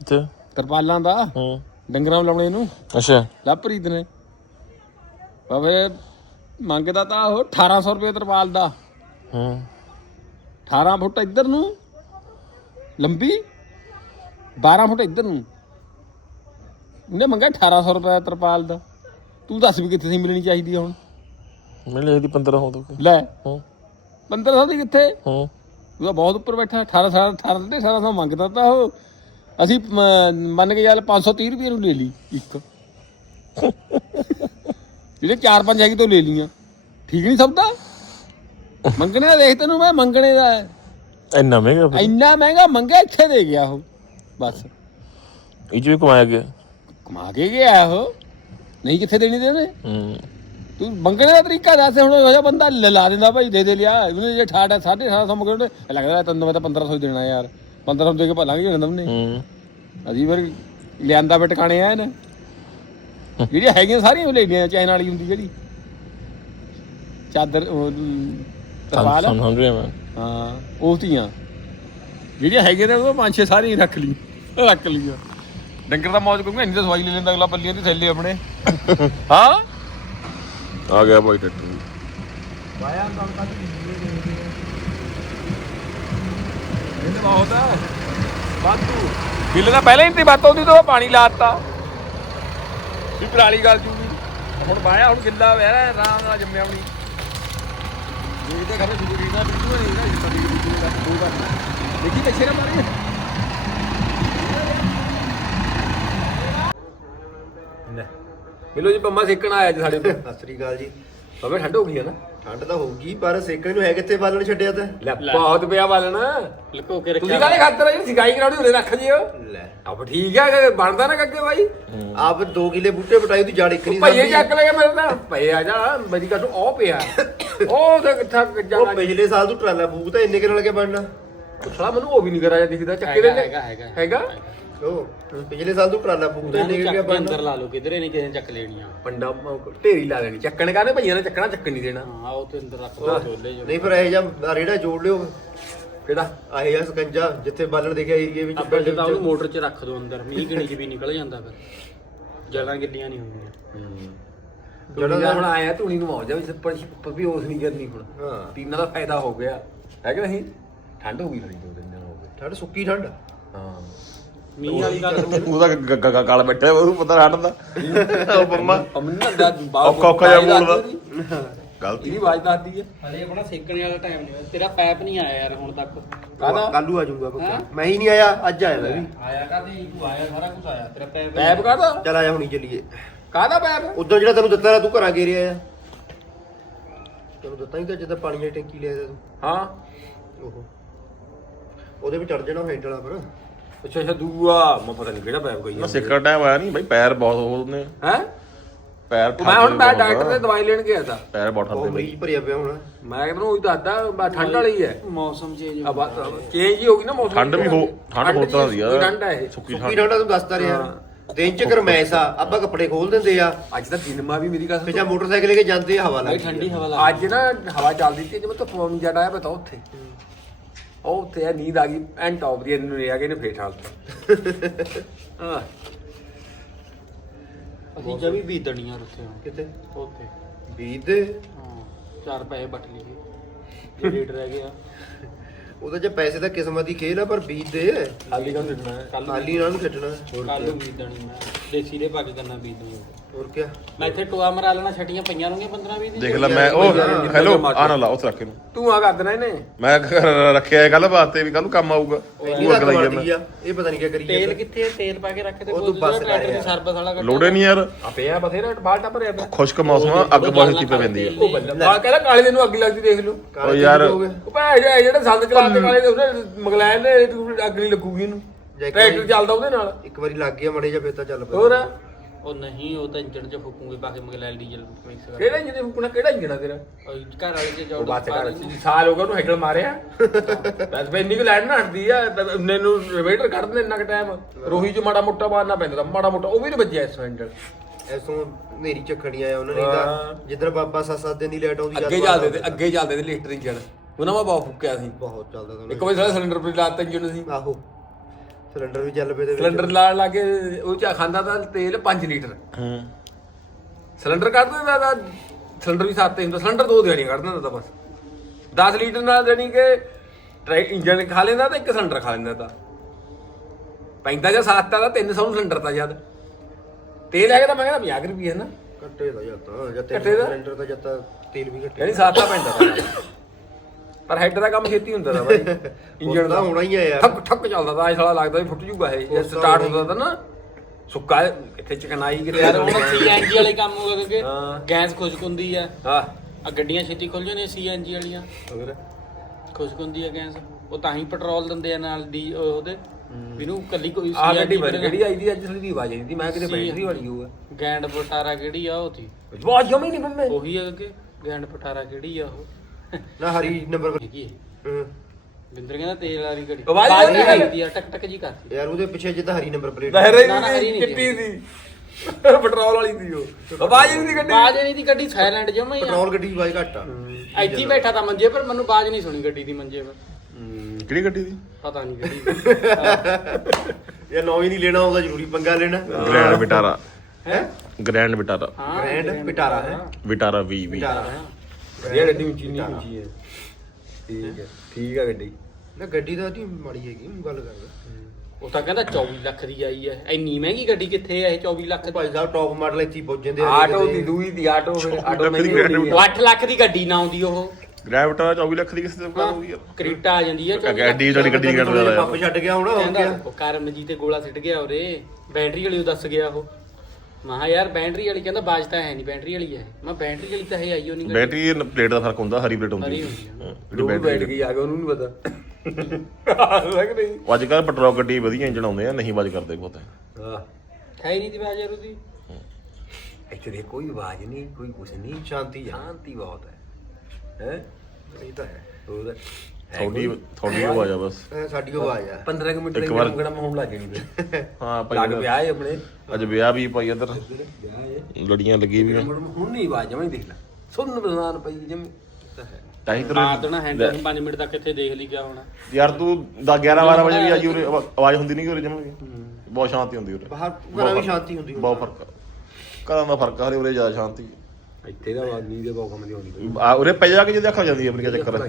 ਇੱਥੇ ਤਰਪਾਲਾਂ ਦਾ? ਹੂੰ। ਡੰਗਰਾਂ ਨੂੰ ਲਾਉਣੇ ਨੂੰ? ਅੱਛਾ। ਲਵਪ੍ਰੀਤ ਨੇ। ਬਾਬੇ ਮੰਗਦਾ ਤਾਂ ਉਹ 1800 ਰੁਪਏ ਤਰਪਾਲ ਦਾ। ਹੂੰ। 18 ਫੁੱਟ ਇੱਧਰ ਨੂੰ ਲੰਬੀ 12 ਫੁੱਟ ਇੱਧਰ ਨੂੰ। ਉਹਨੇ ਮੰਗਿਆ 1800 ਰੁਪਏ ਤਰਪਾਲ ਦਾ। ਤੂੰ ਦੱਸ ਵੀ ਕਿੱਥੇ ਸੀ ਮਿਲਣੀ ਚਾਹੀਦੀ ਆ ਹੁਣ? ਮਿਲੇ ਇਹਦੀ 15 ਹੋ ਤੱਕ ਲੈ। ਹੂੰ। 1500 ਦੀ ਕਿੱਥੇ? ਹੂੰ। ਉਹ ਤਾਂ ਬਹੁਤ ਉੱਪਰ ਬੈਠਾ 18 ਸਾਲ 18 ਤੇ 1800 ਮੰਗਦਾ ਤਾਂ ਉਹ। ਅਸੀਂ ਮੰਨ ਕੇ ਚੱਲ 530 ਰੁਪਏ ਨੂੰ ਲੈ ਲਈ ਇੱਕ। ਜਿਹੜੇ 4-5 ਹੈਗੀ ਤੋਂ ਲੈ ਲੀਆਂ ਠੀਕ ਨਹੀਂ ਸਭ ਦਾ ਮੰਗਣੇ ਦਾ ਦੇਖ ਤੈਨੂੰ ਮੈਂ ਮੰਗਣੇ ਦਾ ਹੈ। ਇੰਨਾ ਮਹਿੰਗਾ ਫਿਰ। ਇੰਨਾ ਮਹਿੰਗਾ ਮੰਗਿਆ ਇੱਥੇ ਦੇ ਗਿਆ ਉਹ। ਬਸ। ਇਹ ਚ ਵੀ ਕਮਾਇਆ ਗਿਆ। ਕਮਾ ਕੇ ਗਿਆ ਉਹ। ਨਹੀਂ ਕਿੱਥੇ ਦੇਣੀ ਦੇ ਉਹਨੇ? ਹੂੰ। ਤੂੰ ਮੰਗਣੇ ਦਾ ਤਰੀਕਾ ਦੱਸ ਹੁਣ ਜਿਹਾ ਬੰਦਾ ਲ- ਲਾ ਦਿੰਦਾ ਭਾਈ ਦੇ ਦੇ ਲਿਆ। ਉਹਨੇ ਜੇ ਠਾੜਾ 750 ਮੰਗਣੇ ਲੱਗਦਾ ਤੈਨੂੰ ਮੈਂ ਤਾਂ 1500 ਦੇਣਾ ਯਾਰ। 1500 ਦੇ ਕੇ ਭਲਾਂਗੇ ਜਾਂਦਾ ਉਹਨੇ ਹੂੰ। ਅਸੀਂ ਫਿਰ ਲਿਆਂਦਾ ਵੇ ਟਿਕਾਣੇ ਆ ਇਹਨੇ ਜਿਹੜੀਆਂ ਹੈਗੀਆਂ ਸਾਰੀਆਂ ਉਹ ਲੈ ਲਈਆਂ ਚੈਨ ਵਾਲੀ ਹੁੰਦੀ ਜਿਹੜੀ। ਚਾਦਰ ਉਹ, ਤਰਪਾਲ ਸਮਝ ਸਮਝ ਰਿਹਾ ਮੈਂ। ਹਾਂ ਉਹ ਤੀਆਂ ਜਿਹੜੀਆਂ ਹੈਗੀਆਂ ਨੇ ਉਹ ਪੰਜ ਛੇ ਸਾਰੀਆਂ ਹੀ ਰੱਖ ਲਈ। ਰੱਖ ਲਈਆਂ। ਡੰਗਰ ਦਾ ਮੌਜ ਕੋਈ ਇੰਨੀ ਤਾਂ ਸਵਾਈ ਲੈ ਲੈਂਦਾ ਅਗਲਾ ਪੱਲੀਆਂ ਦੀ ਥੈਲੇ ਆਪਣੇ। ਹਾਂ? ਆ ਗਿਆ ਭਾਈ ਤਾਂ ਇਹਨੇ ਬਹੁਤ ਆ। ਵਾਧੂ। ਬਿੱਲ ਤਾਂ ਪਹਿਲਾਂ ਹੀ ਤੇ ਬਾਤ ਆਉਂਦੀ ਤੋਂ ਪਾਣੀ ਲਾਤਾ ਵੀ ਪਰਾਲੀ ਗੱਲ ਜੂਗੀ। ਹੁਣ ਵਾਇਆ ਹੁਣ ਗਿੱਲਾ ਹੋਇਆ ਨਾ, ਆਰਾਮ ਨਾਲ ਜੰਮਿਆ ਹੁਣੀ ਇਹ ਤੇ ਖਰੇ ਸੁਣੀ ਦਾ ਬਿੱਲੂ ਨਹੀਂ ਨਾ ਇਸ ਤਰ੍ਹਾਂ ਦੀ ਦਾ ਦੋ ਦਾ ਦੇਖੀ ਪਿੱਛੇ ਨਾ ਮਾਰੀ। ਮਿਲੋ ਜੀ ਪੰਮਾ ਸੇਕਣ ਆਇਆ ਜੀ ਸਾਡੇ ਕੋਲ। ਸਤਿ ਸ੍ਰੀ ਅਕਾਲ ਜੀ। ਬਾਬੇ ਠੰਡ ਹੋ ਗਈ ਹੈ ਨਾ? ਠੰਡ ਤਾਂ ਹੋਊਗੀ ਪਰ ਸੇਕਣ ਨੂੰ ਹੈ ਕਿੱਥੇ ਬਾਲਣ ਛੱਡਿਆ ਤਾਂ? ਲੈ ਬਹੁਤ ਪਿਆ ਬਾਲਣਾ। ਲੁਕੋ ਕੇ ਤੁਸੀਂ ਕਾਹਦੇ ਖਾਤਰ ਜਿਹੜੀ ਸਿਕਾਈ ਕਰਾਉਣੀ ਉਹਨੇ ਰੱਖ ਜਿਓ। ਲੈ। ਆਪ ਠੀਕ ਹੈ ਕਿ ਬਣਦਾ ਨਾ ਕੱਗੇ ਬਾਈ। ਆਪ 2 ਕਿਲੇ ਬੂਟੇ ਪਟਾਈ ਦੀ ਜੜ ਇੱਕ ਨਹੀਂ ਭਈਏ ਚੱਕ ਲੈ ਮੇਰੇ ਨਾਲ ਭਈਏ ਆ ਜਾ ਮੇਰੀ ਗੱਲ ਉਹ ਪਿਆ। ਉਹ ਤੇ ਉਹ ਜਾਣਾ ਪਿਛਲੇ ਸਾਲ ਤੂੰ ਟਰਾਲਾ ਬੂਕ ਤਾਂ ਇੰਨੇ ਕਿ ਨਾਲ ਕੇ ਬਣਨਾ? ਥੋੜਾ ਮੈਨੂੰ ਉਹ ਵੀ ਨਹੀਂ ਕਰਾਇਆ ਦਿਖਦਾ ਚੱਕੇ ਦੇ ਹੈਗਾ, ਹੈਗਾ, ਹੈਗਾ? ਪਿਛਲੇ ਸਾਲ ਤੂੰ ਟਰਾਲਾ ਬੂਕ ਤਾਂ ਇੰਨੇ ਕਿ ਚੱਕ ਕੇ ਅੰਦਰ ਲਾ ਲਓ ਕਿਧਰੇ ਨਹੀਂ ਕਿਸੇ ਨੇ ਚੱਕ ਲੈਣੀਆਂ। ਪੰਡਾ ਢੇਰੀ ਲਾ ਲੈਣੀ ਚੱਕਣ ਕਾਹਨੇ ਭਈਆਂ ਨੇ ਚੱਕਣਾ ਚੱਕਣ ਨਹੀਂ ਦੇਣਾ। ਹਾਂ ਉਹ ਤੇ ਅੰਦਰ ਰੱਖ ਦੋ ਚੋਲੇ ਜੋ ਨਹੀਂ ਪਰ ਇਹ ਜਾਂ ਰੇੜਾ ਜੋੜ ਲਿਓ। ਕਿਹੜਾ? ਆਹੇ ਜਾਂ ਸਕੰਜਾ ਜਿੱਥੇ ਬਾਲਣ ਦੇਖਿਆ ਏਰੀਏ ਵਿੱਚ ਆਪਾਂ ਜਿੱਦਾਂ ਉਹਨੂੰ ਮੋਟਰ 'ਚ ਰੱਖ ਦੋ ਅੰਦਰ ਮੀਂਹ ਕਿਣੀ 'ਚ ਵੀ ਨਿਕਲ ਜਾਂਦਾ ਫਿਰ। ਜੜਾਂ ਗਿੱਲੀਆਂ ਨਹੀਂ ਹੁੰਦੀਆਂ। ਜਿਹੜਾ ਦਾ ਹੁਣ ਆਇਆ ਧੂਣੀ ਨੂੰ ਮੌਜਾ ਵੀ ਸੱਪੜ ਛਿੱਪੜ ਵੀ ਉਸ ਨਹੀਂ ਕਰਨੀ ਹੁਣ। ਹਾਂ। ਤੀਨਾਂ ਦਾ ਫਾਇਦਾ ਹੋ ਗਿਆ। ਹੈ ਕਿ ਨਹੀਂ? ਠੰਡ ਹੋ ਗਈ ਥੋੜੀ ਦੋ ਦਿਨ ਹੋ ਗਏ। ਠੰਡ ਸੁੱਕੀ ਠੰਡ। ਹਾਂ। ਮੀਂਹ ਵਾਲੀ ਗੱਲ ਉਹਦਾ ਗਾਲ ਬੈਠਾ ਉਹਨੂੰ ਪਤਾ ਹਟਦਾ ਉਹ ਪੰਮਾ। ਅਮਨ ਦਾ ਬਾਲ ਔਖਾ ਔਖਾ ਜਿਹਾ ਬੋਲਦਾ। ਗਲਤੀ। ਇਹਦੀ ਆਵਾਜ਼ ਦੱਸਦੀ ਹੈ ਹਲੇ ਆਪਣਾ ਸੇਕਣ ਵਾਲਾ ਟਾਈਮ ਨਹੀਂ ਹੋਇਆ। ਤੇਰਾ ਪੈਪ ਨਹੀਂ ਆਇਆ ਯਾਰ ਹੁਣ ਤੱਕ। ਕਾਹਦਾ? ਕੱਲੂ ਆ ਜਾਊਗਾ ਪੱਕਾ। ਮੈਂ ਹੀ ਨਹੀਂ ਆਇਆ ਅੱਜ ਆਇਆ ਮੈਂ ਵੀ। ਆਇਆ ਕਾਹਦੇ? ਤੂੰ ਆਇਆ ਸਾਰਾ ਕੁਝ ਆਇਆ। ਤੇਰਾ ਪੈਪ ਪੈਪ ਕਾਹਦਾ? ਚੱਲ ਆਇਆ ਹੁਣੀ ਚੱਲੀਏ। ਕਾਹਦਾ ਪੈਪ? ਉਦੋਂ ਜਿਹੜਾ ਤੈਨੂੰ ਦਿੱਤਾ ਤੂੰ ਘਰਾਂ ਗੇਰਿਆ ਆ। ਤੈਨੂੰ ਦਿੱਤਾ ਹੀ ਤਾਂ ਜਿੱਦਾਂ ਪਾਣੀ ਦੀ ਟੈਂਕੀ ਲਿਆ ਤੂੰ। ਹਾਂ। ਓਹੋ। ਉਹਦੇ ਵਿੱਚ ਚੜ ਜਾਣਾ ਹੈਂਡ ਵਾਲਾ ਪਰ। ਅੱਛਾ ਅੱਛਾ ਦੂਆ। ਮੈਂ ਪਤਾ ਨਹੀਂ ਕਿਹੜਾ ਪੈਪ ਗਈ ਨਾ ਸਿੱਕਰ ਟਾਈਮ ਆਇਆ ਨਹੀਂ ਬਾਈ ਪੈਰ ਬਹੁਤ ਹੋਦੇ ਹੈ? ਪੈਰ ਮੈਂ ਹੁਣ ਮੈਂ ਡਾਕਟਰ ਦੇ ਦਵਾਈ ਲੈਣ ਗਿਆ ਤਾਂ। ਪੈਰ ਬਹੁਤ ਉਹ ਠੱਗਦੇ ਬਾਈ ਮਰੀਜ਼ ਭਰਿਆ ਪਿਆ ਹੁਣ। ਮੈਂ ਕਹਿੰਦਾ ਉਹ ਦੱਸਦਾ ਠੰਡ ਵਾਲੀ ਹੈ। ਮੌਸਮ ਚੇਂਜ ਬਸ ਚੇਂਜ ਹੀ ਹੋ ਗਈ ਨਾ ਮੌਸਮ। ਠੰਡ ਵੀ ਹੋ ਠੰਡ ਹੋਰ ਤਰ੍ਹਾਂ ਦੀ ਆ ਠੰਡ ਹੈ ਇਹ। ਸੁੱਕੀ ਸੁੱਕੀ ਠੰਡ। ਠੰਡਾ ਤੂੰ ਦੱਸਦਾ ਰਿਹਾ। ਦਿਨ ਚ ਗਰਮੈਸ ਆ ਆਪਾਂ ਕੱਪੜੇ ਖੋਲ ਦਿੰਦੇ ਆ। ਅੱਜ ਤਾਂ ਦਿਨ ਮਾ ਵੀ ਮੇਰੀ ਗੱਲ ਫਿਰ ਜਾਂ ਮੋਟਰਸਾਈਕਲ ਲੈ ਕੇ ਜਾਂਦੇ ਆ ਹਵਾ ਭਾਈ ਲੱਗ ਠੰਡੀ ਹਵਾ ਲੱਗ ਅੱਜ ਨਾ ਹਵਾ ਚੱਲਦੀ ਸੀ ਜਿਵੇਂ ਧੁੱਪ ਨਹੀਂ ਜੜ ਆਇਆ ਪਤਾ ਉੱਥੇ। ਉਹ ਉੱਥੇ ਆ ਨੀਂਦ ਆ ਗਈ ਐਨ ਟੌਪ ਦੀ ਇਹਨੂੰ ਲੈ ਆ ਗਏ ਨੇ ਫੇਰ ਠਾਲਤਾ ਹਾਂ ਅਸੀਂ ਜਵੀ ਬੀਦਣੀਆਂ ਉੱਥੇ ਹੁਣ। ਕਿਤੇ ਉੱਥੇ। ਬੀਜ ਦੇ ਹਾਂ ਚਾਰ ਪੈਸੇ ਵੱਟ ਲਈਏ ਜੇ ਰੇਟ ਰਹਿ ਗਿਆ। ਉਹਦੇ ਚ ਪੈਸੇ ਤਾਂ ਕਿਸਮਤ ਦੀ ਖੇਲ ਆ ਪਰ ਬੀਜ ਦੇ ਖਾਲੀ ਕੰਮ ਹੈ ਕੱਲ ਖਾਲੀ ਨਾਲ ਨੂੰ ਛੱਡਣਾ ਕੱਲ ਨੂੰ ਬੀਦਣੀ ਮੈਂ। ਦੇਸੀ ਦੇ ਪੱਗ ਕਰਨਾ ਬੀਦ ਦੂੰਗਾ ਹੋਰ ਕੀ ਮੈਂ ਇੱਥੇ ਟੋਆ ਮਰਾ ਲੈਣਾ ਛੱਟੀਆਂ ਪਈਆਂ ਰੋਂਗੇ 15 20 ਦੇਖ ਲੈ ਮੈਂ ਉਹ ਹੈਲੋ ਆ ਨਾ ਲਾ ਉੱਥੇ ਰੱਖ ਇਹਨੂੰ। ਤੂੰ ਆ ਕਰ ਦੇਣਾ ਇਹਨੇ। ਮੈਂ ਕ- ਰੱਖਿਆ ਕੱਲ ਵਾਸਤੇ ਵੀ ਕੱਲ ਨੂੰ ਕੰਮ ਆਊਗਾ। ਉਹ ਆ। ਇਹ ਪਤਾ ਨਹੀਂ ਕੀ ਕਰੀ ਤੇਲ ਜਾਂਦਾ। ਕਿੱਥੇ ਹੈ? ਤੇਲ ਪਾ ਕੇ ਰੱਖ ਦੇ ਉਹ ਤੂੰ ਬੱਸ ਕਰ ਟਰੈਕਟਰ ਦੀ ਯਾਰ। ਸਰਵਿਸ ਵਾਲਾ ਕੱਢ ਲੋੜੇ ਨਹੀਂ ਯਾਰ। ਆ ਪਿਆ ਬਥੇਰਾ ਬਾਲਟਾ ਭਰਿਆ ਪਿਆ ਖੁਸ਼ਕ ਮੌਸਮ ਆ ਅੱਗ ਬਹੁਤ ਛੇਤੀ ਪੈ ਪੈਂਦੀ ਆ। ਉਹ ਬੰਦਾ ਆ ਕਹਿੰਦਾ ਕਾਲੇ ਦੇ ਨੂੰ ਅੱਗ ਲੱਗਦੀ ਦੇਖ ਲਓ। ਉਹ ਕਾਲੇ ਯਾਰ। ਹੋ ਗਏ। ਉਹ ਭੈ ਜਾ ਜਿਹੜਾ ਸੰਦ ਚਲਾਤੇ ਕਾਲੇ ਦੇ ਉਹਨੇ ਮਗਲਾਇਆ ਨੇ ਤੂੰ ਅੱਗ ਨਹੀਂ ਲੱਗੂਗੀ ਇਹਨੂੰ। ਜੇ ਇੱਕ ਟਰੈਕਟਰ ਚੱਲਦਾ ਉਹਦੇ ਨਾਲ। ਇੱਕ ਵਾਰੀ ਲੱਗ ਗਿਆ ਮੜੇ ਜਾਂ ਫੇਰ ਤਾਂ ਚੱਲ ਪਿਆ ਹੋਰ ਉਹ ਨਹੀਂ ਉਹ ਤਾਂ ਇੰਜਣ ਚ ਫੂਕੂਗੇ ਪਾ ਕੇ ਮਗਲੈਲ ਡੀਜ਼ਲ ਮਿਕਸ ਕਰ ਕਿਹੜਾ ਇੰਜਨ ਫੁਕਣਾ ਕਿਹੜਾ ਇੰਜਨ ਆ ਤੇਰਾ? ਉਹ ਘਰ ਵਾਲੇ ਚ ਉਹ ਬਾਤ ਕਰ ਸਾਲ ਹੋ ਗਿਆ ਉਹਨੂੰ ਹੈਡਲ ਮਾਰਿਆ। ਬਸ ਬਈ ਇੰਨੀ ਕੁ ਲੈਣ ਨਾ ਹਟਦੀ ਆ ਉਹਨੇ ਨੂੰ ਰਿਵੇਟਰ ਕੱਢ ਦਿੰਦੇ ਇੰਨਾ ਕੁ ਟਾਈਮ ਰੋਹੀ ਚ ਮਾੜਾ ਮੋਟਾ ਮਾਰਨਾ ਪੈਂਦਾ ਤਾ, ਮਾੜਾ ਮੋਟਾ ਉਹ ਵੀ ਨਹੀਂ ਵੱਜਿਆ ਇਸ ਹੈਂਡਲ ਐਸੋਂ ਮੇਰੀ ਚੱਕੜੀਆਂ ਆ ਉਹਨਾਂ ਨੇ। ਤਾਂ ਜਿੱਧਰ ਬਾਬਾ ਸੱਤ ਸੱਤ ਦਿਨ ਦੀ ਲਾਈਟ ਆਉਂਦੀ ਅੱਗੇ ਚੱਲਦੇ ਤੇ ਅੱਗੇ ਚੱਲਦੇ ਤੇ ਲੀਟਰ ਇੰਜਨ ਉਹਨਾਂ ਮੈਂ ਬਹੁਤ ਫੁੱਕਿਆ ਸੀ। ਬਹੁਤ ਚੱਲਦਾ ਇੱਕ ਵਾਰ ਸਿਲੰਡਰ ਪਰ ਲਾਤਾ ਇੰਜਨ ਸੀ ਆਹੋ। ਸਿਲੰਡਰ ਵੀ ਚੱਲ ਪਏ ਤੇ। ਸਿਲੰਡਰ ਲਾਣ ਲੱਗੇ ਉਹ ਚ ਖਾਂਦਾ ਤਾਂ ਤੇਲ 5 ਲੀਟਰ। ਹੂੰ। ਸਿਲੰਡਰ ਕੱਢ ਦਿੰਦਾ ਤਾਂ ਸਿਲੰਡਰ ਵੀ ਸਾਤੇ ਹੁੰਦਾ ਸਿਲੰਡਰ ਦੋ ਦਿਹਾੜੀਆਂ ਕੱਢ ਦਿੰਦਾ ਤਾਂ ਬਸ। 10 ਲੀਟਰ ਨਾਲ ਜਾਣੀ ਕਿ ਟਰੈ ਇੰਜਨ ਖਾ ਲੈਂਦਾ ਤਾਂ ਇੱਕ ਸਿਲੰਡਰ ਖਾ ਲੈਂਦਾ ਤਾਂ। ਪੈਂਦਾ ਜਾਂ ਸਾਤਾ ਤਾਂ 300 ਨੂੰ ਸਿਲੰਡਰ ਤਾਂ ਜਦ। ਤੇਲ ਹੈਗਾ ਤਾਂ ਮੈਂ ਕਹਿੰਦਾ 50 ਰੁਪਏ ਹੈ ਨਾ। ਕੱਟੇ ਦਾ ਜਾਂ ਤਾਂ ਜਾਂ ਦਾ? ਸਿਲੰਡਰ ਦਾ ਜਾਂ ਤਾਂ ਤੇਲ ਵੀ ਘੱਟੇ ਯਾਨੀ ਸਾਤਾ ਪੈਂਦਾ ਤਾਂ। ਪਰ ਹੈਡ ਦਾ ਕੰਮ ਛੇਤੀ ਹੁੰਦਾ ਤਾਂ ਬਾਈ। ਇੰਜਨ ਦਾ ਹੋਣਾ ਹੀ ਆ ਯਾਰ। ਠੱਕ ਠੱਕ ਚੱਲਦਾ ਤਾਂ ਇਹ ਸਾਲਾ ਲੱਗਦਾ ਵੀ ਫੁੱਟ ਜੂਗਾ ਇਹ। ਜੇ ਤਾਂ ਸਟਾਰਟ ਹੁੰਦਾ ਤਾਂ ਨਾ ਸੁੱਕਾ ਕਿੱਥੇ ਚਕਨਾਈ ਕਿੱਥੇ ਯਾਰ ਹੁਣ ਸੀਐਨਜੀ ਵਾਲੇ ਕੰਮ ਹੋ ਗਏ ਕਿ। ਗੈਸ ਖੁਸ਼ਕ ਹੁੰਦੀ ਆ। ਹਾਂ। ਆ ਗੱਡੀਆਂ ਛੇਤੀ ਖੁੱਲ ਜਾਂਦੀਆਂ ਸੀਐਨਜੀ ਵਾਲੀਆਂ। ਹੋਰ? ਖੁਸ਼ਕ ਹੁੰਦੀ ਆ ਗੈਸ। ਉਹ ਤਾਂ ਹੀ ਪੈਟਰੋਲ ਦਿੰਦੇ ਆ ਨਾਲ ਦੀ ਉਹ ਉਹਦੇ। ਵੀਨੂੰ ਕੱਲੀ ਕੋਈ ਆ ਗੱਡੀ ਬਣ ਕਿਹੜੀ ਆਈ ਦੀ ਅੱਜ ਦੀ ਆਵਾਜ਼ ਆਈ ਦੀ। ਮੈਂ ਕਿਤੇ ਬੈਟਰੀ ਵਾਲੀ ਹੋਊਗਾ ਗੈਂਡ ਪਟਾਰਾ ਕਿਹੜੀ ਆ ਉਹ ਥੀ ਬਹੁਤ ਜਮੀ ਨਹੀਂ ਬੰਦੇ ਉਹੀ ਆ ਕਿ ਗੈਂਡ ਪਟਾਰਾ ਕਿਹੜੀ ਆ ਉਹ? ਨਾ ਹਰੀ ਨੰਬਰ ਹੈਗੀ ਹੈ? ਹੂੰ। ਬਿੰਦਰ ਕਹਿੰਦਾ ਤੇਲ ਵਾਲੀ ਘੜੀ। ਆਵਾਜ਼ ਆਵਾਜ਼ ਨਹੀਂ। ਆਉਂਦੀ ਆ ਟਕ ਟਕ ਜੀ ਕਰਦੀ। ਯਾਰ ਉਹਦੇ ਪਿੱਛੇ ਜਿੱਦਾਂ ਹਰੀ ਨੰਬਰ ਪਲੇਟ। ਨਾ, ਨਾ, ਹਰੀ ਦੀ ਨਹੀਂ ਚਿੱਟੀ ਦੀ ਪੈਟਰੋਲ ਵਾਲੀ ਦੀ ਉਹ। ਆਵਾਜ਼ ਨਹੀਂ ਦੀ ਗੱਡੀ ਆਵਾਜ਼ ਨਹੀਂ ਦੀ ਗੱਡੀ ਸਾਇਲੈਂਟ ਜਮਾ ਹੀ ਆ। ਪੈਟਰੋਲ ਗੱਡੀ ਦੀ ਆਵਾਜ਼ ਘੱਟ ਆ। ਇੱਥੇ ਹੀ ਬੈਠਾ ਤਾਂ ਮੰਜੇ ਪਰ ਮੈਨੂੰ ਆਵਾਜ਼ ਨਹੀਂ ਸੁਣੀ ਗੱਡੀ ਦੀ ਮੰਜੇ ਪਰ। ਕਿਹੜੀ ਗੱਡੀ ਦੀ? ਪਤਾ ਨਹੀਂ ਕਿਹੜੀ ਇਹ ਨੌ ਹੀ ਨਹੀਂ ਲੈਣਾ ਉਹਦਾ ਜ਼ਰੂਰੀ ਪੰਗਾ ਲੈਣਾ। Grand Vitara. ਹੈ? Grand Vitara. ਹਾਂ ਗ੍ਰੈਂਡ ਪਿਟਾਰਾ ਹੈ? ਵਿਟਾਰਾ। ਵੀ ਵੀ। ਪਿਟਾਰਾ ਇਹ ਗੱਡੀ ਉੱਚੀ ਨਹੀਂ ਉੱਚੀ ਹੈ। ਠੀਕ ਹੈ। ਠੀਕ ਹੈ ਗੱਡੀ। ਨਾ ਗੱਡੀ ਦਾ ਨਹੀਂ ਮਾੜੀ ਹੈਗੀ ਗੱਲ ਕਰਦਾ ਉਹ ਤਾਂ ਕਹਿੰਦਾ 24 ਲੱਖ ਦੀ ਆਈ ਹੈ। ਇੰਨੀ ਮਹਿੰਗੀ ਗੱਡੀ ਕਿੱਥੇ ਹੈ ਇਹ 24 ਲੱਖ ਦੀ? ਭਾਈ ਸਾਹਿਬ ਟੌਪ ਮਾਡਲ ਇੱਥੇ ਹੀ ਪੁੱਜ ਜਾਂਦੇ ਆ। ਆਟੋ ਦੀ ਦੂਈ ਦੀ ਆਟੋ ਫਿਰ ਆਟੋ ਲੱਖ ਦੀ ਮਹਿੰਗੀ ਹੁੰਦੀ ਹੈ। 8 ਲੱਖ ਦੀ ਗੱਡੀ ਨਾ ਆਉਂਦੀ ਉਹ। ਗ੍ਰੈਂਡ ਵਿਟਾਰਾ 24 ਲੱਖ ਦੀ ਕਿਸੇ ਦੇ ਦੁਕਾਨ ਹੋਊਗੀ ਯਾਰ ਕ੍ਰੀਟਾ ਆ ਜਾਂਦੀ ਹੈ 24 ਗੱਡੀ ਜਿਹੜੀ ਗੱਡੀ ਦੀ ਗੱਲ ਪੰਪ ਛੱਡ ਗਿਆ ਹੁਣ ਹੋ ਕਹਿੰਦਾ ਗਿਆ। ਉਹ ਕਰਮ ਜੀ ਤੇ ਗੋਲਾ ਸਿੱਟ ਗਿਆ ਉਰੇ। ਬੈਟਰੀ ਵਾਲੀ ਉਹ ਦੱਸ ਗਿਆ ਉਹ। ਮਹਾ ਯਾਰ ਬੈਟਰੀ ਵਾਲੀ ਕਹਿੰਦਾ ਬਾਜ ਤਾਂ ਹੈ ਨਹੀਂ ਬੈਟਰੀ ਵਾਲੀ ਹੈ। ਮੈਂ ਬੈਟਰੀ ਵਾਲੀ ਤਾਂ ਹੈ ਆਈਓ ਨਹੀਂ ਗੱਡੀ ਬੈਟਰੀ ਪਲੇਟ ਦਾ ਫ਼ਰਕ ਹੁੰਦਾ ਹਰੀ ਪਲੇਟ ਹਰੀ ਹੁੰਦੀ ਹੈ ਹਾਂ, ਜਿਹੜੀ ਬੈਠ ਬੈਟਰੀ ਗਈ ਆ ਗਿਆ ਉਹਨੂੰ ਨਹੀਂ ਪਤਾ। ਲੱਗ ਨਹੀਂ ਅੱਜ ਕੱਲ ਪੈਟਰੋਲ ਗੱਡੀ ਵਧੀਆ ਇੰਜਣ ਆਉਂਦੇ ਆ ਨਹੀਂ ਬਾਜ ਕਰਦੇ ਬਹੁਤ। ਹਾਂ ਹੈ ਹੀ ਨਹੀਂ ਦੀ ਬਾਜ ਯਾਰ ਉਹਦੀ। ਇੱਥੇ ਦੇ ਕੋਈ ਆਵਾਜ਼ ਨਹੀਂ ਕੋਈ ਕੁਛ ਨਹੀਂ ਸ਼ਾਂਤੀ ਸ਼ਾਂਤੀ ਬਹੁਤ ਹੈ। ਹੈ? ਇਹ ਤਾਂ ਹੈ। ਹੋਰ? ਥੋੜੀ ਥੋੜੀ ਉਹ ਆ ਜਾ ਬਸ। ਇਹ ਸਾਡੀ ਆਵਾਜ਼ ਆ। 15 ਕੁ ਮਿੰਟ ਇੱਕ ਇੱਕ ਵਾਰ- ਗੜਮ ਹੋਣ ਲੱਗ ਜਾਣੀ ਫਿਰ। ਹਾਂ ਲੱਗ ਭਾਈ ਪਿਆ ਹੈ ਆਪਣੇ। ਅੱਜ ਵਿਆਹ ਵੀ ਭਾਈ ਇੱਧਰ। ਵਿਆਹ ਹੈ ਲੜੀਆਂ ਲੱਗੀ ਵੀ ਹੁਣ ਨਹੀਂ ਆਵਾਜ਼ ਜਮਾਂ ਹੀ ਦੇਖ ਲੈ। ਸੁਣ ਬਜ਼ਾਨ ਪਈ ਜਮੀ ਤਾਂ ਹੈ। ਤਾਂ ਹੀ ਮਾਰ ਦੇਣਾ ਹੈਂਡਲ 5 ਮਿੰਟ ਤੱਕ ਇੱਥੇ ਦੇਖ ਲਈ ਕਿਆ ਹੋਣਾ। ਯਾਰ ਤੂੰ 10 11 12 ਵਜੇ ਵੀ ਆਜੀ ਉਰੇ ਆਵਾ- ਆਵਾਜ਼ ਹੁੰਦੀ ਨਹੀਂ ਕਿ ਉਰੇ ਜਮਾ ਬਹੁਤ ਸ਼ਾਂਤੀ ਹੁੰਦੀ ਉਰੇ। ਬਾਹਰ ਘਰਾਂ ਵੀ ਸ਼ਾਂਤੀ ਹੁੰਦੀ ਬਹੁਤ ਫ਼ਰਕ ਆ। ਘਰਾਂ ਦਾ ਫ਼ਰਕ ਆ ਹਰੇ ਉਰੇ ਜ਼ਿਆਦਾ ਸ਼ਾਂਤੀ। ਇੱਥੇ ਦਾ ਆਵਾਜ਼ ਨਹੀਂ ਦੇ ਬਹੁਤ ਕੰਮ ਦੀ ਹੋਣੀ ਆ ਉਰੇ ਪੈ ਜਾ ਕੇ ਜਦ ਅੱਖ ਲੱਗ ਜਾਂਦੀ ਹੈ ਆਪਣੀ ਕਿਆ ਚੱਕਰ ਹੈ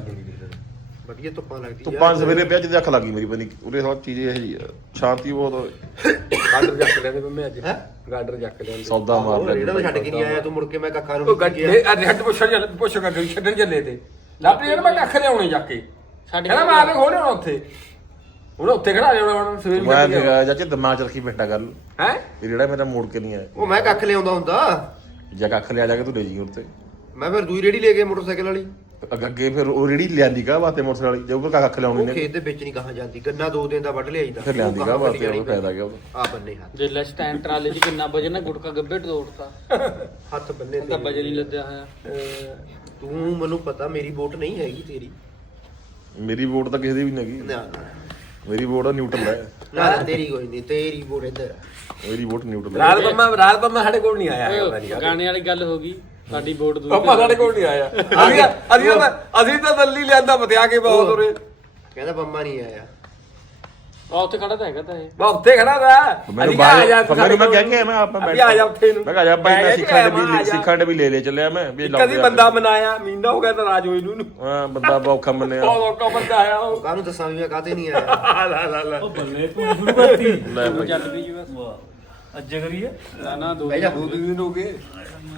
ਵਧੀਆ ਧੁੱਪਾਂ ਲੱਗਦੀ ਤੂੰ ਪੰਜ ਸਵੇਰੇ ਪਿਆ ਜਦ ਅੱਖ ਲੱਗੀ ਮੇਰੀ ਬਣੀ ਉਰੇ ਸਭ ਚੀਜ਼ ਇਹ ਜੀ ਆ ਸ਼ਾਂਤੀ ਬਹੁਤ ਗਾਡਰ ਜੱਕ ਲੈਂਦੇ ਮੈਂ ਅੱਜ। ਹੈਂ? ਗਾਡਰ ਜੱਕ ਲੈਂਦੇ ਸੌਦਾ ਮਾਰ ਉਹ ਰੇੜਾ ਛੱਡ ਕੇ ਨਹੀਂ ਆਇਆ ਤੂੰ ਮੁੜ ਕੇ ਮੈਂ ਕੱਖਾਂ ਨੂੰ ਉਹ ਗੱਡੇ ਅੱਜ ਹੱਟ ਪੁੱਛਣ ਪੁੱਛ ਕਰ ਗਈ ਛੱਡਣ ਚੱਲੇ ਤੇ। ਨੇ ਮੈਂ ਕੱਖ ਲਿਆਉਣੇ ਜਾ ਕੇ। ਸਾਡੇ ਕਹਿੰਦਾ ਮੈਂ ਖੋਣੇ ਹੁਣ ਉੱਥੇ। ਹੁਣ ਉੱਥੇ ਖੜਾ ਜਾਣਾ ਹੁਣ ਸਵੇਰ ਮੈਂ ਕਿਹਾ ਚਾਚੇ ਦਿਮਾਗ ਚ ਰੱਖੀ ਬੈਠਾ ਗੱਲ ਹੈ? ਇਹ ਜਿਹੜਾ ਮੇਰਾ ਮੋੜ ਕੇ ਨਹੀਂ ਆਇਆ। ਉਹ ਮੈਂ ਕੱਖ ਲਿਆਉਂਦਾ ਹੁੰਦਾ। ਜਾਂ ਕੱਖ ਲਿਆ ਜਾ ਕੇ ਤੂੰ ਲੈ ਜੀ ਉੱਤੇ ਮੈਂ ਫਿਰ ਦੂਈ ਰੇੜੀ ਲੈ ਗਿਆ ਮੋਟਰਸਾਈਕਲ ਵਾਲੀ। ਅੱਗੇ ਫਿਰ ਉਹ ਰੇੜੀ ਲਿਆਂਦੀ ਕਾ ਵਾਸਤੇ ਮੋਟਰਸਾਈਕਲ ਵਾਲੀ ਜੇ ਉਹ ਕੱਖ ਲਿਆਉਣੀ ਉਹ ਨੇ ਖੇਤ ਦੇ ਵਿੱਚ ਨਹੀਂ ਕਹਾਂ ਜਾਂਦੀ ਗੰਨਾ ਦੋ ਦਿਨ ਦਾ ਵੱਢ ਲਿਆਈਦਾ। ਫਿਰ ਲਿਆਂਦੀ ਕਾ ਵਾਸਤੇ ਉਹ ਫਾਇਦਾ ਗਿਆ ਉਹਦਾ? ਆ ਬੰਨੇ ਹੱਥ। ਜੇ ਲੈ ਸਟੈਂਡ ਟਰਾਲੇ 'ਚ ਕਿੰਨਾ ਵਜਨ ਨਾ ਗੁਟਕਾ ਗੱਬੇ ਢੋੜਤਾ ਹੱਥ ਬੰਨੇ ਤਾਂ ਤੇ ਵਜਨ ਹੀ ਲੱਦਿਆ ਹੋਇਆ। ਤੂੰ ਮੈਨੂੰ ਪਤਾ ਮੇਰੀ ਵੋਟ ਨਹੀਂ ਹੈਗੀ ਤੇਰੀ। ਮੇਰੀ ਵੋਟ ਤਾਂ ਕਿਸੇ ਦੀ ਵੀ ਨਹੀਂ ਹੈਗੀ। ਨਾ ਮੇਰੀ ਵੋਟ ਨਿਊਟਰਲ ਹੈ। ਨਾ ਨਾ, ਤੇਰੀ ਕੋਈ ਨਹੀਂ ਤੇਰੀ ਵੋਟ ਇੱਧਰ ਆ। ਮੇਰੀ ਵੋਟ ਨਿਊਟਰਲ ਹੈ। ਰਾਤ ਬੰਮਾ ਰਾਤ ਬੰਮਾ ਸਾਡੇ ਕੋਲ ਨਹੀਂ ਆਇਆ। ਹੈਗਾ ਗਾਣੇ ਵਾਲੀ ਗੱਲ ਹੋ ਗਈ। ਸਾਡੀ ਵੋਟ ਦੂਰ ਪਾਪਾ ਸਾਡੇ ਕੋਲ ਨਹੀਂ ਆਇਆ। ਅਸੀਂ ਅਸੀਂ ਤਾਂ ਅਸੀਂ ਤਾਂ ਦਿੱਲੀ ਲਿਆਂਦਾ ਬਤਿਆ ਕੇ ਬਹੁਤ ਉਰੇ। ਕਹਿੰਦਾ ਬੰਮਾ ਨਹੀਂ ਆਇਆ। ਆ ਉੱਥੇ ਖੜਾ ਤਾਂ ਹੈਗਾ ਤਾਂ ਇਹ। ਮੈਂ ਉੱਥੇ ਖੜਾ ਤਾ ਮੈਨੂੰ ਬਾਹਰ ਮੈਂ ਕਹਿ ਕੇ ਮੈਂ ਆਪਾਂ ਅਸੀਂ ਆ ਜਾ ਉੱਥੇ ਨੂੰ। ਮੈਂ ਕਿਹਾ ਜਾ ਭਾਈ ਮੈਂ ਸਿੱਖਾਂ ਦੇ ਵੀ। ਸਿੱਖਾਂ ਦੇ ਵੀ ਲੈ ਲੈ ਚੱਲਿਆ ਮੈਂ ਵੀ ਲੱਗ ਕਦੀ। ਬੰਦਾ ਬਣਾਇਆ ਮੀਨਾ ਹੋ ਗਿਆ ਤਾਂ ਰਾਜ ਹੋਈ ਨੂੰ। ਹਾਂ ਬੰਦਾ ਬੌਖਾ ਮੰਨਿਆ। ਬਹੁਤ ਔਖਾ ਬੰਦਾ ਆਇਆ ਉਹ। ਕਾਹਨੂੰ ਦੱਸਾਂ ਵੀ ਮੈਂ ਕਾਹਤੇ ਨਹੀਂ ਆਇਆ? ਲਾ ਲਾ ਲਾ। ਬੱਲੇ ਤੂੰ ਸ਼ੁਰੂ ਕਰਤੀ। ਲੈ ਭਾਈ ਚੱਲ ਬਸ। ਵਾਹ। ਅੱਜ ਕਰੀਏ ਨਾ ਨਾ ਦੋ ਦੋ ਦਿਨ ਹੋ ਗਏ।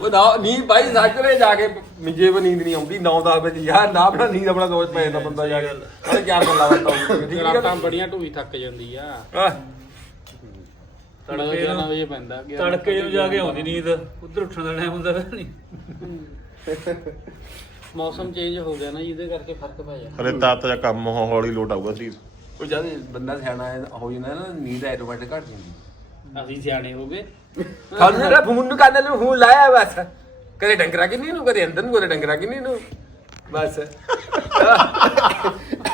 ਉਹ ਨਾ ਨਹੀਂ ਬਾਈ ਸਾਜਰੇ ਜਾ ਕੇ ਮਿੰਜੇ ਵੀ ਨੀਂਦ ਨਹੀਂ ਆਉਂਦੀ 9-10 ਵਜੇ ਯਾਰ ਨਾ ਆਪਣਾ ਨੀਂਦ ਆਪਣਾ ਦੋਜ ਪੈ ਜਾਂਦਾ ਬੰਦਾ ਜਾ ਕੇ। ਅਰੇ ਕਿਆ ਗੱਲਾਂ ਬਾਤਾਂ ਹੁੰਦੀਆਂ ਠੀਕ ਹੈ ਰਾਤਾਂ ਬੜੀਆਂ ਢੂਈ ਥੱਕ ਜਾਂਦੀ ਆ। ਤੜਕੇ 11 ਵਜੇ ਪੈਂਦਾ ਤੜਕੇ ਜਦੋਂ ਜਾ ਕੇ ਆਉਂਦੀ ਨੀਂਦ ਉਧਰ ਉੱਠਣ ਦਾ ਟਾਈਮ ਹੁੰਦਾ ਫਿਰ ਨਹੀਂ। ਮੌਸਮ ਚੇਂਜ ਹੋ ਗਿਆ ਨਾ ਜਿਹਦੇ ਕਰਕੇ ਫ਼ਰਕ ਪੈ ਜਾਂਦਾ ਹਲੇ ਤਾਂ ਤਾਂ ਕੰਮ ਹੌਲੀ ਲੋਟ ਆਊਗਾ ਸਰੀਰ। ਉਹ ਜਦ ਬੰਦਾ ਸਿਆਣਾ ਹੈ ਹੋ ਜਾਂਦਾ ਨਾ ਨੀਂਦ ਆਟੋਮੈਟਿਕ ਘਟ ਜਾਂਦੀ। ਅਸੀਂ ਸਿਆਣੇ ਹੋ ਗਏ। ਖਾਣ ਜਿਹੜਾ ਫੋਨ ਨੂੰ ਕੰਨ ਨੂੰ ਫੋਨ ਲਾਇਆ ਬਸ। ਕਦੇ ਡੰਗਰਾ ਕਿੰਨੀ ਨੂੰ ਕਦੇ ਅੰਦਰ ਨੂੰ ਕਦੇ ਡੰਗਰਾ ਕਿੰਨੀ ਨੂੰ। ਬਸ।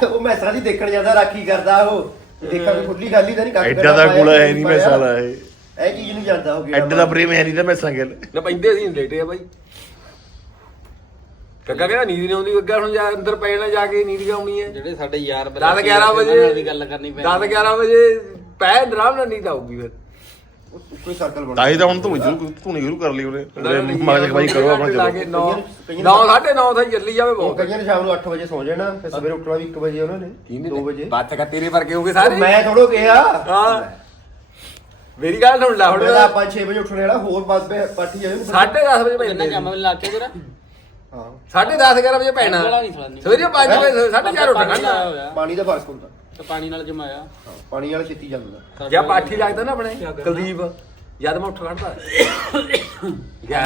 ਉਹ ਮੈਂ ਸਾਰੀ ਦੇਖਣ ਜਾਂਦਾ ਰਾਖੀ ਕਰਦਾ ਉਹ। ਦੇਖਾਂ ਵੀ ਖੁੱਲੀ ਖਾਲੀ ਤਾਂ ਨਹੀਂ ਕੱਖ ਐਡਾ ਦਾ ਗੋਲਾ ਹੈ ਨਹੀਂ ਮੈਂ ਸਾਲਾ ਇਹ। ਇਹ ਚੀਜ਼ ਨੂੰ ਜਾਂਦਾ ਹੋ ਗਿਆ ਐਡਾ ਦਾ ਪ੍ਰੇਮ ਹੈ ਨਹੀਂ ਤਾਂ ਮੈਂ ਸੰਗਲ ਨਾ ਪੈਂਦੇ ਅਸੀਂ ਲੇਟੇ ਆ ਬਾਈ। ਕੱਕਾ ਕਹਿੰਦਾ ਨੀਂਦ ਨਹੀਂ ਆਉਂਦੀ ਅੱਗਾ ਹੁਣ ਜਾ ਅੰਦਰ ਪੈਣਾ ਜਾ ਕੇ ਨੀਂਦ ਆਉਣੀ ਹੈ। ਜਿਹੜੇ ਸਾਡੇ ਯਾਰ 10 11 ਵਜੇ ਗੱਲ ਕਰਨੀ ਪੈਂਦੀ 10 11 ਵਜੇ ਪੈ ਆਰਾਮ ਨਾਲ ਨੀਂਦ ਆਊਗੀ ਫਿਰ। ਕੋਈ ਸਰਕਲ ਬਣ ਤਾਂ ਹੀ ਤਾਂ ਹੁਣ ਤੂੰ ਜ਼ਰੂਰ ਤੂੰ ਨਹੀਂ ਜ਼ਰੂਰ ਕਰ ਲਈ ਉਹਨੇ। ਮਗਜ ਭਾਈ ਕਰੋ ਆਪਣਾ ਚਲੋ। 9 ਕਈਆਂ 9 9:30 ਤਾਈਂ ਚੱਲੀ ਜਾਵੇ ਬਹੁਤ। ਕਈਆਂ ਨੇ ਸ਼ਾਮ ਨੂੰ 8 ਵਜੇ ਸੌ ਜਾਣਾ ਫਿਰ ਸਵੇਰੇ ਉੱਠਣਾ ਵੀ 1 ਵਜੇ ਉਹਨਾਂ ਨੇ। 2 ਵਜੇ। ਬਾਤ ਕਾ ਤੇਰੇ ਵਰਗੇ ਹੋਗੇ ਸਾਰੇ। ਮੈਂ ਥੋੜੋ ਕਿਹਾ। ਹਾਂ। ਮੇਰੀ ਗੱਲ ਸੁਣ ਲੈ ਹੁਣ ਦਾ 5-6 ਵਜੇ ਉੱਠਣੇ ਵਾਲਾ ਹੋਰ ਬਸ ਪਾਠੀ ਜਾਵੇ 10:30 ਵਜੇ ਕਿੰਨਾ ਪੈਂਦੇ ਕੰਮ ਲਾ ਕੇ ਜਰਾ? ਹਾਂ। 10:30 11 ਵਜੇ ਪੈਣਾ ਬੜਾ ਨਹੀਂ ਖਲਾਨੀ ਸਵੇਰੇ 5 ਵਜੇ 4:30 ਉੱਠਣਾ ਪਾਣੀ ਦਾ ਫ਼ਰਕ ਹੁੰਦਾ। ਤੇ ਪਾਣੀ ਨਾਲ ਜਮਾਇਆ। ਹਾਂ, ਪਾਣੀ ਵਾਲਾ ਛੇਤੀ ਜਾਂਦਾ ਜਾਂ ਪਾਠੀ ਲੱਗਦਾ ਨਾ ਆਪਣੇ ਕੁਲਦੀਪ ਜਦ ਮੈਂ ਉੱਠ ਖੜਦਾ ਯਾ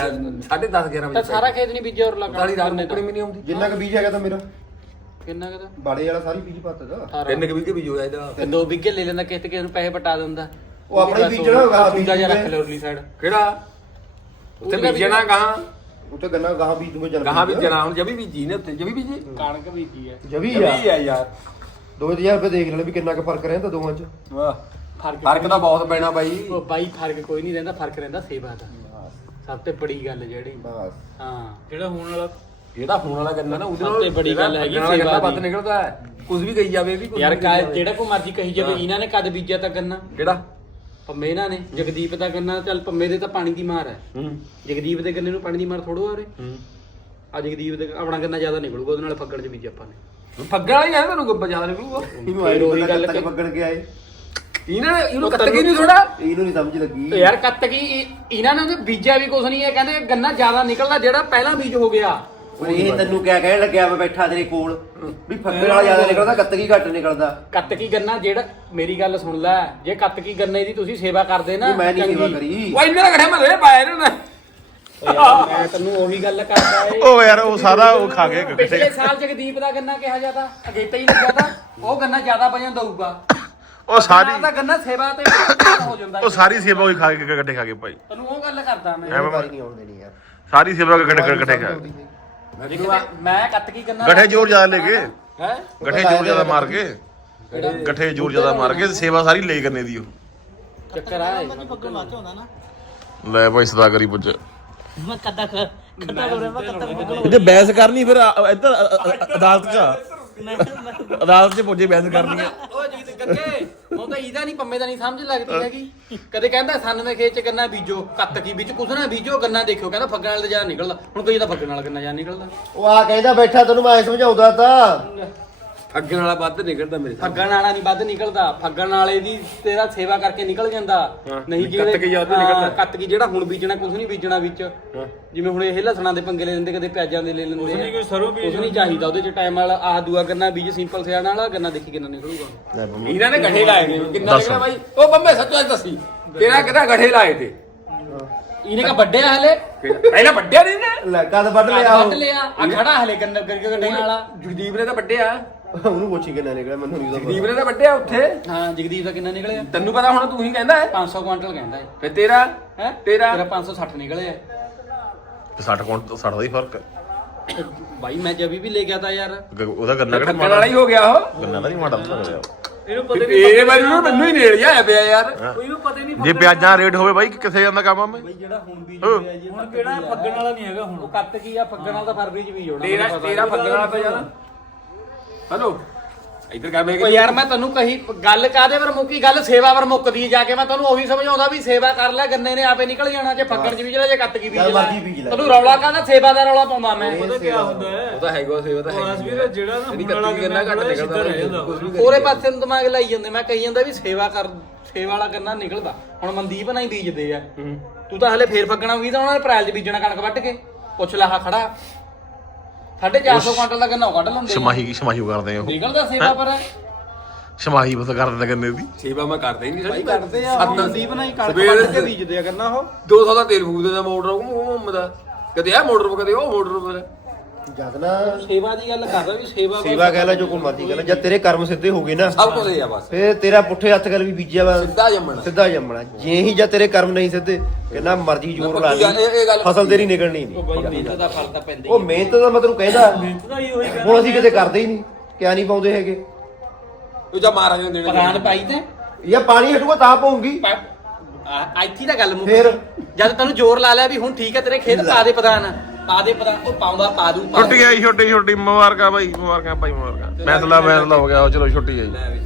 10:30 11 ਤਾਂ ਵਜੇ ਸਾਰਾ ਖੇਤ ਨਹੀਂ ਬੀਜਿਆ ਔਰ ਲਾ ਕਾਲੀ ਰਾਤ ਨੂੰ ਵੀ ਨਹੀਂ ਆਉਂਦੀ। ਜਿੰਨਾ ਕੁ ਬੀਜ ਹੈਗਾ ਤਾਂ ਮੇਰਾ। ਕਿੰਨਾ ਕਦਾ ਬਾੜੇ ਵਾਲਾ ਸਾਰੀ ਬੀਜ ਪੱਤ ਦਾ ਤਿੰਨ ਕੁ ਵੀ ਜੋ ਇਹਦਾ। ਤੇ ਦੋ ਬਿੱਗੇ ਲੈ ਲੈਂਦਾ ਕਿਸੇ ਤੇ ਕਿਸੇ ਨੂੰ ਪੈਸੇ ਪਟਾ ਦਿੰਦਾ। ਉਹ ਆਪਣੇ ਬੀਜਣਾ ਹੋਗਾ ਬੀਜਾ ਜਾਂ ਰੱਖ ਬੀਜ ਲੈ ਉਰਲੀ ਸਾਈਡ ਕਿਹੜਾ? ਉੱਥੇ ਉਹਦਾ ਬੀਜਣਾ ਕਹਾਂ ਉੱਤੇ ਗੰਨਾ ਗਾਹਾਂ ਬੀਜ ਦੂੰਗੇ ਜਨ ਕਹਾਂ ਬੀਜਣਾ ਹੁਣ ਜਬੀ ਬੀਜੀ ਨੇ ਉੱਥੇ ਜਬੀ ਬੀਜੀ? ਕਣਕ ਬੀਜੀ ਹੈ ਜਵੀ ਜਬੀ ਆ ਆ ਯਾਰ। 2000 ਰੁਪਏ ਦੇਖ ਲੈਣਾ ਵੀ ਕਿੰਨਾ ਕੁ ਫ਼ਰਕ ਰਹਿੰਦਾ ਦੋਵਾਂ 'ਚ। ਵਾਹ। ਫ਼ਰਕ ਫ਼ਰਕ ਤਾਂ ਬਹੁਤ ਪੈਣਾ ਬਾਈ। ਉਹ ਬਾਈ ਫ਼ਰਕ ਕੋਈ ਨਹੀਂ ਰਹਿੰਦਾ ਫ਼ਰਕ ਰਹਿੰਦਾ ਸੇਵਾ ਦਾ। ਸਭ ਤੋਂ ਬੜੀ ਗੱਲ ਜਿਹੜੀ। ਬਸ। ਹਾਂ। ਜਿਹੜਾ ਹੋਣ ਵਾਲਾ ਜਿਹੜਾ ਹੁਣ ਵਾਲਾ ਗੰਨਾ ਨਾ ਉਹਦੇ ਸਭ ਤੋਂ ਵੱਡੀ ਗੱਲ ਹੈਗੀ ਸੇਵਾ ਦੀ। ਨਿਕਲਦਾ ਹੈ। ਕੁਝ ਵੀ ਕਹੀ ਜਾਵੇ ਵੀ ਕੁਝ ਯਾਰ ਕਾ। ਜਿਹੜਾ ਕੋ ਮਰਜ਼ੀ ਕਹੀ ਜਾਵੇ ਇਹਨਾਂ ਨੇ ਕਦ ਬੀਜਿਆ ਤਾਂ ਗੰਨਾ ਕਿਹੜਾ? ਪੰਮੇ ਇਹਨਾਂ ਨੇ ਜਗਦੀਪ ਦਾ ਗੰਨਾ ਚੱਲ ਪੰਮੇ ਦੇ ਤਾਂ ਪਾਣੀ ਦੀ ਮਾਰ ਹੈ। ਹੂੰ। ਜਗਦੀਪ ਦੇ ਗੰਨੇ ਨੂੰ ਪਾਣੀ ਦੀ ਮਾਰ ਥੋੜੋ ਆ ਰੇ ਹੂੰ। ਆ ਜਗਦੀਪ ਦੇ ਆਪਣਾ ਗੰਨਾ ਜ਼ਿਆਦਾ ਨਿਕਲੂਗਾ ਉਹਦੇ ਨਾਲ ਫੱਗਣ ਚ ਬੀਜ ਆਪਾਂ ਨੇ। ਫੱਗਣ ਵਾਲੀ ਆ ਤੁਹਾਨੂੰ ਗੱਪ ਜ਼ਿਆਦਾ ਨਿਕਲੂਗਾ ਇਹਨੂੰ ਆਏ ਫਿਰ ਉਹੀ ਗੱਲ ਕਿ- ਪਕੜ ਕੇ ਆਏ। ਇਹਨਾਂ ਨੇ ਇਹਨੂੰ ਕੱਟ ਕੇ ਨਹੀਂ ਥੋੜਾ ਇਹਨੂੰ ਨਹੀਂ ਸਮਝ ਲੱਗੀ। ਤੇ ਯਾਰ ਕੱਤ ਕੀ ਇਹ- ਇਹਨਾਂ ਨੇ ਬੀਜਿਆ ਵੀ ਕੁਛ ਨਹੀਂ ਹੈ। ਕਹਿੰਦੇ ਗੰਨਾ ਜ਼ਿਆਦਾ ਨਿਕਲਦਾ ਜਿਹੜਾ ਪਹਿਲਾਂ ਬੀਜ ਹੋ ਗਿਆ। ਉਹ ਇਹ ਤੈਨੂੰ ਕਿਆ ਕਹਿਣ ਲੱਗਿਆ ਮੈਂ ਬੈਠਾ ਤੇਰੇ ਕੋਲ। ਵੀ ਫੱਕੇ ਵਾਲਾ ਜ਼ਿਆਦਾ ਨਿਕਲਦਾ ਕੱਤਕੀ ਘੱਟ ਨਿਕਲਦਾ। ਕੱਤ ਕੀ ਗੰਨਾ ਜਿਹੜਾ ਮੇਰੀ ਗੱਲ ਸੁਣ ਲੈ। ਜੇ ਕੱਤ ਕੀ ਗੰਨੇ ਦੀ ਤੁਸੀਂ ਸੇਵਾ ਕਰਦੇ ਨਾ ਮੈਂ ਨਹੀਂ ਸੇਵਾ। ਕਰੀ। ਉਹ ਇਹਨਾਂ ਦਾ ਘੜੇ ਮਰੇ ਪਾਇਆ ਇਹਨਾਂ ਨੇ ਓ ਯਾਰ, ਮੈਂ ਤੈਨੂੰ ਉਹੀ ਗੱਲ ਕਰਦਾ ਏ। ਉਹ ਯਾਰ ਉਹ ਸਾਰਾ ਉਹ ਖਾ ਗਏ ਪਿਛਲੇ ਸਾਲ ਜਗਦੀਪ ਦਾ ਗੰਨਾ ਕਿਹਾ ਜਾਂਦਾ ਅਗੇਤਾ ਹੀ ਲੱਗਿਆ ਤਾਂ ਉਹ ਗੰਨਾ ਜ਼ਿਆਦਾ ਵਜਨ ਦਊਗਾ। ਉਹ ਸਾਰੀ ਨਾਲ ਤਾਂ ਗੰਨਾ ਸੇਵਾ ਤੇ ਹੋ ਜਾਂਦਾ ਉਹ ਸਾਰੀ ਸੇਵਾ ਉਹੀ ਖਾ ਕੇ ਗੱਡੇ ਖਾ ਕੇ ਭਾਈ। ਤੈਨੂੰ ਉਹ ਗੱਲ ਕਰਦਾ ਮੈਂ। ਐਵੇਂ ਵਾਰੀ ਨਹੀਂ ਆਉਣ ਦੇਣੀ ਯਾਰ। ਸਾਰੀ ਸੇਵਾ ਗੱਡੇ ਗੱਡੇ ਖਾ ਕੇ ਜੇ ਕਿਤੇ ਮੈਂ ਕੱਤ ਕੀ ਗੰਨਾ ਗੱਠੇ ਜ਼ੋਰ ਜ਼ਿਆਦਾ ਲੈ ਕੇ। ਹੈ? ਗੱਠੇ ਜ਼ੋਰ ਜ਼ਿਆਦਾ ਮਾਰ ਕੇ। ਗੱਠੇ ਜ਼ੋਰ ਜ਼ਿਆਦਾ ਮਾਰ ਕੇ ਸੇਵਾ ਸਾਰੀ ਲੈ ਕਰਨੇ ਦੀ ਉਹ। ਚੱਕਰ ਆ ਲੈ ਭਾਈ ਸਦਾਗਰੀ ਪੁੱਜ। ਮੈਂ ਕੱਦਾ ਕੱਦਾ ਹੋ ਰਿਹਾ ਮੈਂ ਕੱਦਾ ਜੇ ਬਹਿਸ ਕਰਨੀ ਫਿਰ ਇੱਧਰ ਅਦਾਲਤ 'ਚ ਅਦਾਲਤ 'ਚ ਪੁੱਜੇ ਬਹਿਸ ਕਰਨੀ ਆ। ਓ ਜੀ ਤੇ ਗੱਗੇ ਉਹ ਤਾਂ ਇਹਦਾ ਨਹੀਂ ਪੰਮੇ ਦਾ ਨਹੀਂ ਸਮਝ ਲੱਗਦੀ ਹੈਗੀ। ਕਦੇ ਕਹਿੰਦਾ 97 ਖੇਤ ਚ ਗੰਨਾ ਬੀਜੋ ਕੱਤ ਕੀ ਵਿੱਚ ਕੁਛ ਨਾ ਬੀਜੋ ਗੰਨਾ ਦੇਖਿਓ। ਕਹਿੰਦਾ ਫੱਗਣ ਵਾਲੇ ਤੇ ਜਾ ਨਿਕਲਦਾ। ਹੁਣ ਕੋਈ ਤਾਂ ਫੱਗਣ ਵਾਲਾ ਗੰਨਾ ਜਾ ਨਿਕਲਦਾ। ਉਹ ਆ ਕਹਿੰਦਾ ਬੈਠਾ ਤੈਨੂੰ ਮੈਂ ਸਮਝਾਉਂਦਾ ਤਾਂ। ਫੱਗਣ ਵਾਲਾ ਵੱਧ ਨਿਕਲਦਾ ਮੇਰੇ ਸਾਹਮਣੇ। ਫੱਗਣ ਵਾਲਾ ਨਹੀਂ ਵੱਧ ਨਿਕਲਦਾ। ਫੱਗਣ ਵਾਲੇ ਦੀ ਤੇਰਾ ਸੇਵਾ ਕਰਕੇ ਨਿਕਲ ਜਾਂਦਾ। ਹਾਂ, ਨਹੀਂ ਕੱਤ ਕੀ ਜ਼ਿਆਦਾ ਹਾਂ, ਨਿਕਲਦਾ। ਕੱਤ ਕੀ ਜਿਹੜਾ ਹੁਣ ਬੀਜਣਾ ਕੁਛ ਨਹੀਂ ਬੀਜਣਾ ਵਿੱਚ। ਜਿਵੇਂ ਹੁਣ ਇਹ ਲਸਣਾਂ ਦੇ ਪੰਗੇ ਲੈ ਲੈਂਦੇ ਕਦੇ ਪਿਆਜ਼ਾਂ ਦੇ ਲੈ ਲੈਂਦੇ। ਕੁਛ ਨਹੀਂ ਕੋਈ ਸਰੋਂ ਬੀਜ ਕੁਛ ਨਹੀਂ ਚਾਹੀਦਾ ਉਹਦੇ ਚ ਟਾਈਮ ਵਾਲਾ ਆਹ ਦੂਆ ਗੰਨਾ ਬੀਜ ਸਿੰਪਲ ਸਿਆਣਾ ਵਾਲਾ ਗੰਨਾ ਦੇਖੀ ਕਿੰਨਾ ਨਿਕਲੂਗਾ। ਇਹਨਾਂ ਨੇ ਗੱਠੇ ਲਾਏ ਨੇ। ਕਿੰਨਾ ਨਿਕਲਿਆ ਬਾਈ? ਉਹ ਬੰਬੇ ਸੱਚੋ ਦੱਸੀ। ਤੇਰਾ ਕਿਹਦਾ ਗੱਠੇ ਲਾਏ ਤੇ? ਇਹਨੇ ਕਾ ਵੱਡਿਆ ਹਲੇ। ਪਹਿਲਾਂ ਵੱਡਿਆ ਨਹੀਂ ਨੇ? ਲੈ ਕਦ ਵੱਢ ਲਿਆ ਵੱਢ ਉਹ। ਲਿਆ। ਆ ਖੜਾ ਹਲੇ ਗੰਨਾ ਕਰਕੇ ਗੱਡੇ ਵਾਲਾ। ਜਗਦੀਪ ਨੇ ਤਾਂ ਵੱਡਿਆ ਉਹਨੂੰ ਪੁੱਛੀ ਕਿੰਨਾ ਨਿਕਲਿਆ ਮੈਨੂੰ ਨਹੀਂ ਜਗਦੀਪ ਨੇ ਤਾਂ ਵੱਡਿਆ ਉੱਥੇ। ਹਾਂ ਜਗਦੀਪ ਦਾ ਕਿੰਨਾ ਨਿਕਲਿਆ? ਤੈਨੂੰ ਪਤਾ ਹੁਣ ਤੂੰ ਹੀ ਕਹਿੰਦਾ ਹੈ? 500 ਕੁਇੰਟਲ ਕਹਿੰਦਾ ਹੈ। ਫੇ ਤੇਰਾ? ਹੈ? ਤੇਰਾ? ਤੇਰਾ 560 ਨਿਕਲਿਆ 60 ਕੁਇੰਟ 60 ਦਾ ਹੀ ਫ਼ਰਕ ਹੈ। ਬਾਈ ਮੈਂ ਜਬੀ ਵੀ ਲੈ ਗਿਆ ਤਾਂ ਯਾਰ। ਗ- ਉਹਦਾ ਗੰਨਾ ਕਿਹੜਾ ਫੱਗਣ ਵਾਲਾ ਹੀ ਹੋ ਗਿਆ ਉਹ? ਗੰਨਾ ਤਾਂ ਨਹੀਂ ਮਾੜਾ ਹੁੰਦਾ ਹੋਇਆ। ਇਹਨੂੰ ਪਤਾ ਨਹੀਂ ਇਹ ਵਾਰੀ ਨੂੰ ਮੈਨੂੰ ਹੀ ਨੇੜ ਜਾਇਆ ਪਿਆ ਯਾਰ। ਇਹਨੂੰ ਪਤਾ ਹੀ ਨਹੀਂ ਜੇ ਪਿਆਜ਼ਾਂ ਰੇਟ ਹੋਵੇ ਬਾਈ ਕਿੱਥੇ ਜਾਂਦਾ ਕੰਮ ਆਮੇ ਜਿਹੜਾ ਹੁਣ ਹਾਂ। ਹੋਇਆ ਜੀ ਹੁਣ ਕਿਹੜਾ ਫੱਗਣ ਵਾਲਾ ਨਹੀਂ ਹੈਗਾ ਹੁਣ। ਉਹ ਕੱਤ ਕੀ ਆ ਫੱਗਣ ਵਾਲਾ ਤਾਂ ਫਰਵਰੀ ਚ ਬੀਜ ਹੋਣਾ ਤੇਰਾ ਪਤਾ। ਤੇਰਾ ਫੱਗਣ ਵਾਲਾ ਤਾਂ ਯਾਰ। ਹਲੋ ਇੱਧਰ ਕਰ ਮੈਂ ਓ ਯਾਰ ਮੈਂ ਤੈਨੂੰ ਕਹੀ ਗੱਲ ਕਾਦੇ ਪਰ ਮੁੱਕੀ? ਗੱਲ ਸੇਵਾ ਪਰ ਮੁੱਕਦੀ ਹੈ ਜਾ ਕੇ ਮੈਂ ਤੁਹਾਨੂੰ ਉਹੀ ਸਮਝਾਉਂਦਾ ਵੀ ਸੇਵਾ ਕਰ ਲੈ ਗੰਨੇ ਨੇ ਆਪੇ ਨਿਕਲ ਜਾਣਾ ਜੇ ਫੱਗਣ ਚ ਬੀਜ ਲੈ ਜੇ ਕੱਤ ਕੀ ਬੀਜ ਚੱਲ ਲੈ ਮਰਜ਼ੀ ਬੀਜ ਲੈ। ਤੈਨੂੰ ਰੌਲਾ ਕਾਹਦਾ? ਸੇਵਾ ਦਾ ਰੌਲਾ ਪਾਉਂਦਾ ਮੈਂ। ਪਤਾ ਕੀ ਹੁੰਦਾ ਹੈ? ਉਹ ਤਾਂ ਹੈਗਾ ਸੇਵਾ ਤਾਂ ਉਹ ਹੈਗੀ। ਅਸਵੀਰ ਜਿਹੜਾ ਨਾ ਹੁਣ ਵਾਲਾ ਕੱਤੀ ਗੰਨਾ ਘੱਟ ਸਿੱਧਾ ਰਹਿ ਜਾਂਦਾ। ਹੋਰੇ ਪਾਸੇ ਨੂੰ ਦਿਮਾਗ ਲਾਈ ਜਾਂਦੇ ਮੈਂ ਕਹੀ ਜਾਂਦਾ ਵੀ ਸੇਵਾ ਕਰ ਸੇਵਾ ਵਾਲਾ ਗੰਨਾ ਨਿਕਲਦਾ। ਹੁਣ ਮਨਦੀਪ ਨਾਲ ਹੀ ਬੀਜਦੇ ਆ। ਤੂੰ ਤਾਂ ਹਲੇ ਫੇਰ ਫੱਗਣਾ ਵੀ ਤਾਂ ਉਹਨਾਂ ਨੇ ਅਪ੍ਰੈਲ 'ਚ ਬੀਜਣਾ ਕਣਕ ਵੱਢ ਕੇ। ਪੁੱਛ ਲੈ ਆਹ ਖੜਾ। 450 ਕੁਇੰਟਲ ਦਾ ਗੰਨਾ ਉਹ ਕੱਢ ਲੈਂਦੇ ਆ। ਸ਼ਮਾਹੀ ਸ਼ਮਾਹੀ ਕਰਦੇ ਆ ਉਹ। ਨਿਕਲਦਾ ਸੇਵਾ ਪਰ। ਸ਼ਮਾਹੀ ਬਸ ਕਰ ਦਿੰਦੇ ਗੰਨੇ ਦੀ? ਸੇਵਾ ਮੈਂ ਕਰਦਾ ਹੀ ਨਹੀਂ ਸਾਡੀ ਕਰਦੇ ਆ ਹੁਣ ਮਨਦੀਪ ਨਾਲ ਹੀ ਕਣਕ ਸਵੇਰ ਵੱਢ ਕੇ ਬੀਜਦੇ ਆ ਗੰਨਾ ਉਹ। 200 ਦਾ ਤੇਲ ਫੂਕਦੇ ਦਾ ਮੋਟਰ ਉਹ ਘੁੰਮਦਾ ਕਦੇ ਆ ਮੋਟਰ ਕਦੇ ਉਹ ਮੋਟਰ ਸੇਵਾ ਦੀ ਗੱਲ ਕਰਦਾ ਵੀ ਸੇਵਾ ਸੇਵਾ ਕਹਿ ਲੈ ਜੋ ਕੋਈ ਮਰਜ਼ੀ ਕਹਿ ਲੈ। ਜਦ ਤੇਰੇ ਕਰਮ ਸਿੱਧੇ ਹੋ ਗਏ ਨਾ ਸਭ ਕੁਝ ਆ ਬਸ। ਫੇਰ ਤੇਰਾ ਪੁੱਠੇ ਹੱਥ ਗੱਲ ਵੀ ਬੀਜਿਆ ਵਾ। ਸਿੱਧਾ ਜੰਮਣਾ। ਸਿੱਧਾ ਜੰਮਣਾ। ਜੇ ਹੀ ਜਦ ਤੇਰੇ ਕਰਮ ਨਹੀਂ ਸਿੱਧੇ ਕਿੰਨਾ ਮਰਜ਼ੀ ਜ਼ੋਰ ਲਾ ਇਹ- ਇਹ ਗੱਲ- ਲਈ ਫਸਲ ਤੇਰੀ ਨਿਕਲਣੀ ਨਹੀਂ। ਮਿਹਨਤ ਦਾ ਫਲ ਤਾਂ ਪੈਂਦਾ ਹੀ ਉਹ ਮਿਹਨਤ ਦਾ ਮੈਂ ਤੈਨੂੰ ਕਹਿੰਦਾ ਮਿਹਨਤ ਦਾ ਹੀ ਉਹੀ ਹੁਣ ਅਸੀਂ ਕਿਤੇ ਕਰਦੇ ਹੀ ਨਹੀਂ। ਕਿਆ ਨਹੀਂ ਪਾਉਂਦੇ ਹੈਗੇ। ਉਹ ਜਾਂ ਮਹਾਰਾਜ ਨੇ ਦੇਣੇ। ਪ੍ਰਧਾਨ ਪਾਈ ਤੇ? ਜਾਂ ਪਾਣੀ ਹਟੂਗਾ ਤਾਂ ਪਾਉਂਗੀ। ਇੱਥੇ ਤਾਂ ਗੱਲ ਮੁੱਕ ਫੇਰ? ਜਦ ਤੈਨੂੰ ਜ਼ੋਰ ਲਾ ਲਿਆ ਵੀ ਹੁਣ ਠੀਕ ਹੈ ਤੇਰੇ ਖੇਤ ਪਾ ਦੇ ਪ੍ਰਧਾਨ। ਪਾ ਦੇ ਪ੍ਰਧਾਨ ਉਹ ਪਾਉਂਦਾ ਪਾ ਦੂ ਪਾ ਦੂ। ਛੁੱਟੀ ਆਈ ਛੋਟੀ ਛੋਟੀ ਮੁਬਾਰਕਾਂ ਬਾਈ ਮੁਬਾਰਕਾਂ ਭਾਈ ਮੁਬਾਰਕਾਂ। ਫੈਸਲਾ ਫੈਸਲਾ ਹੋ ਗਿਆ ਚਲੋ ਛੁੱਟੀ ਆਈ।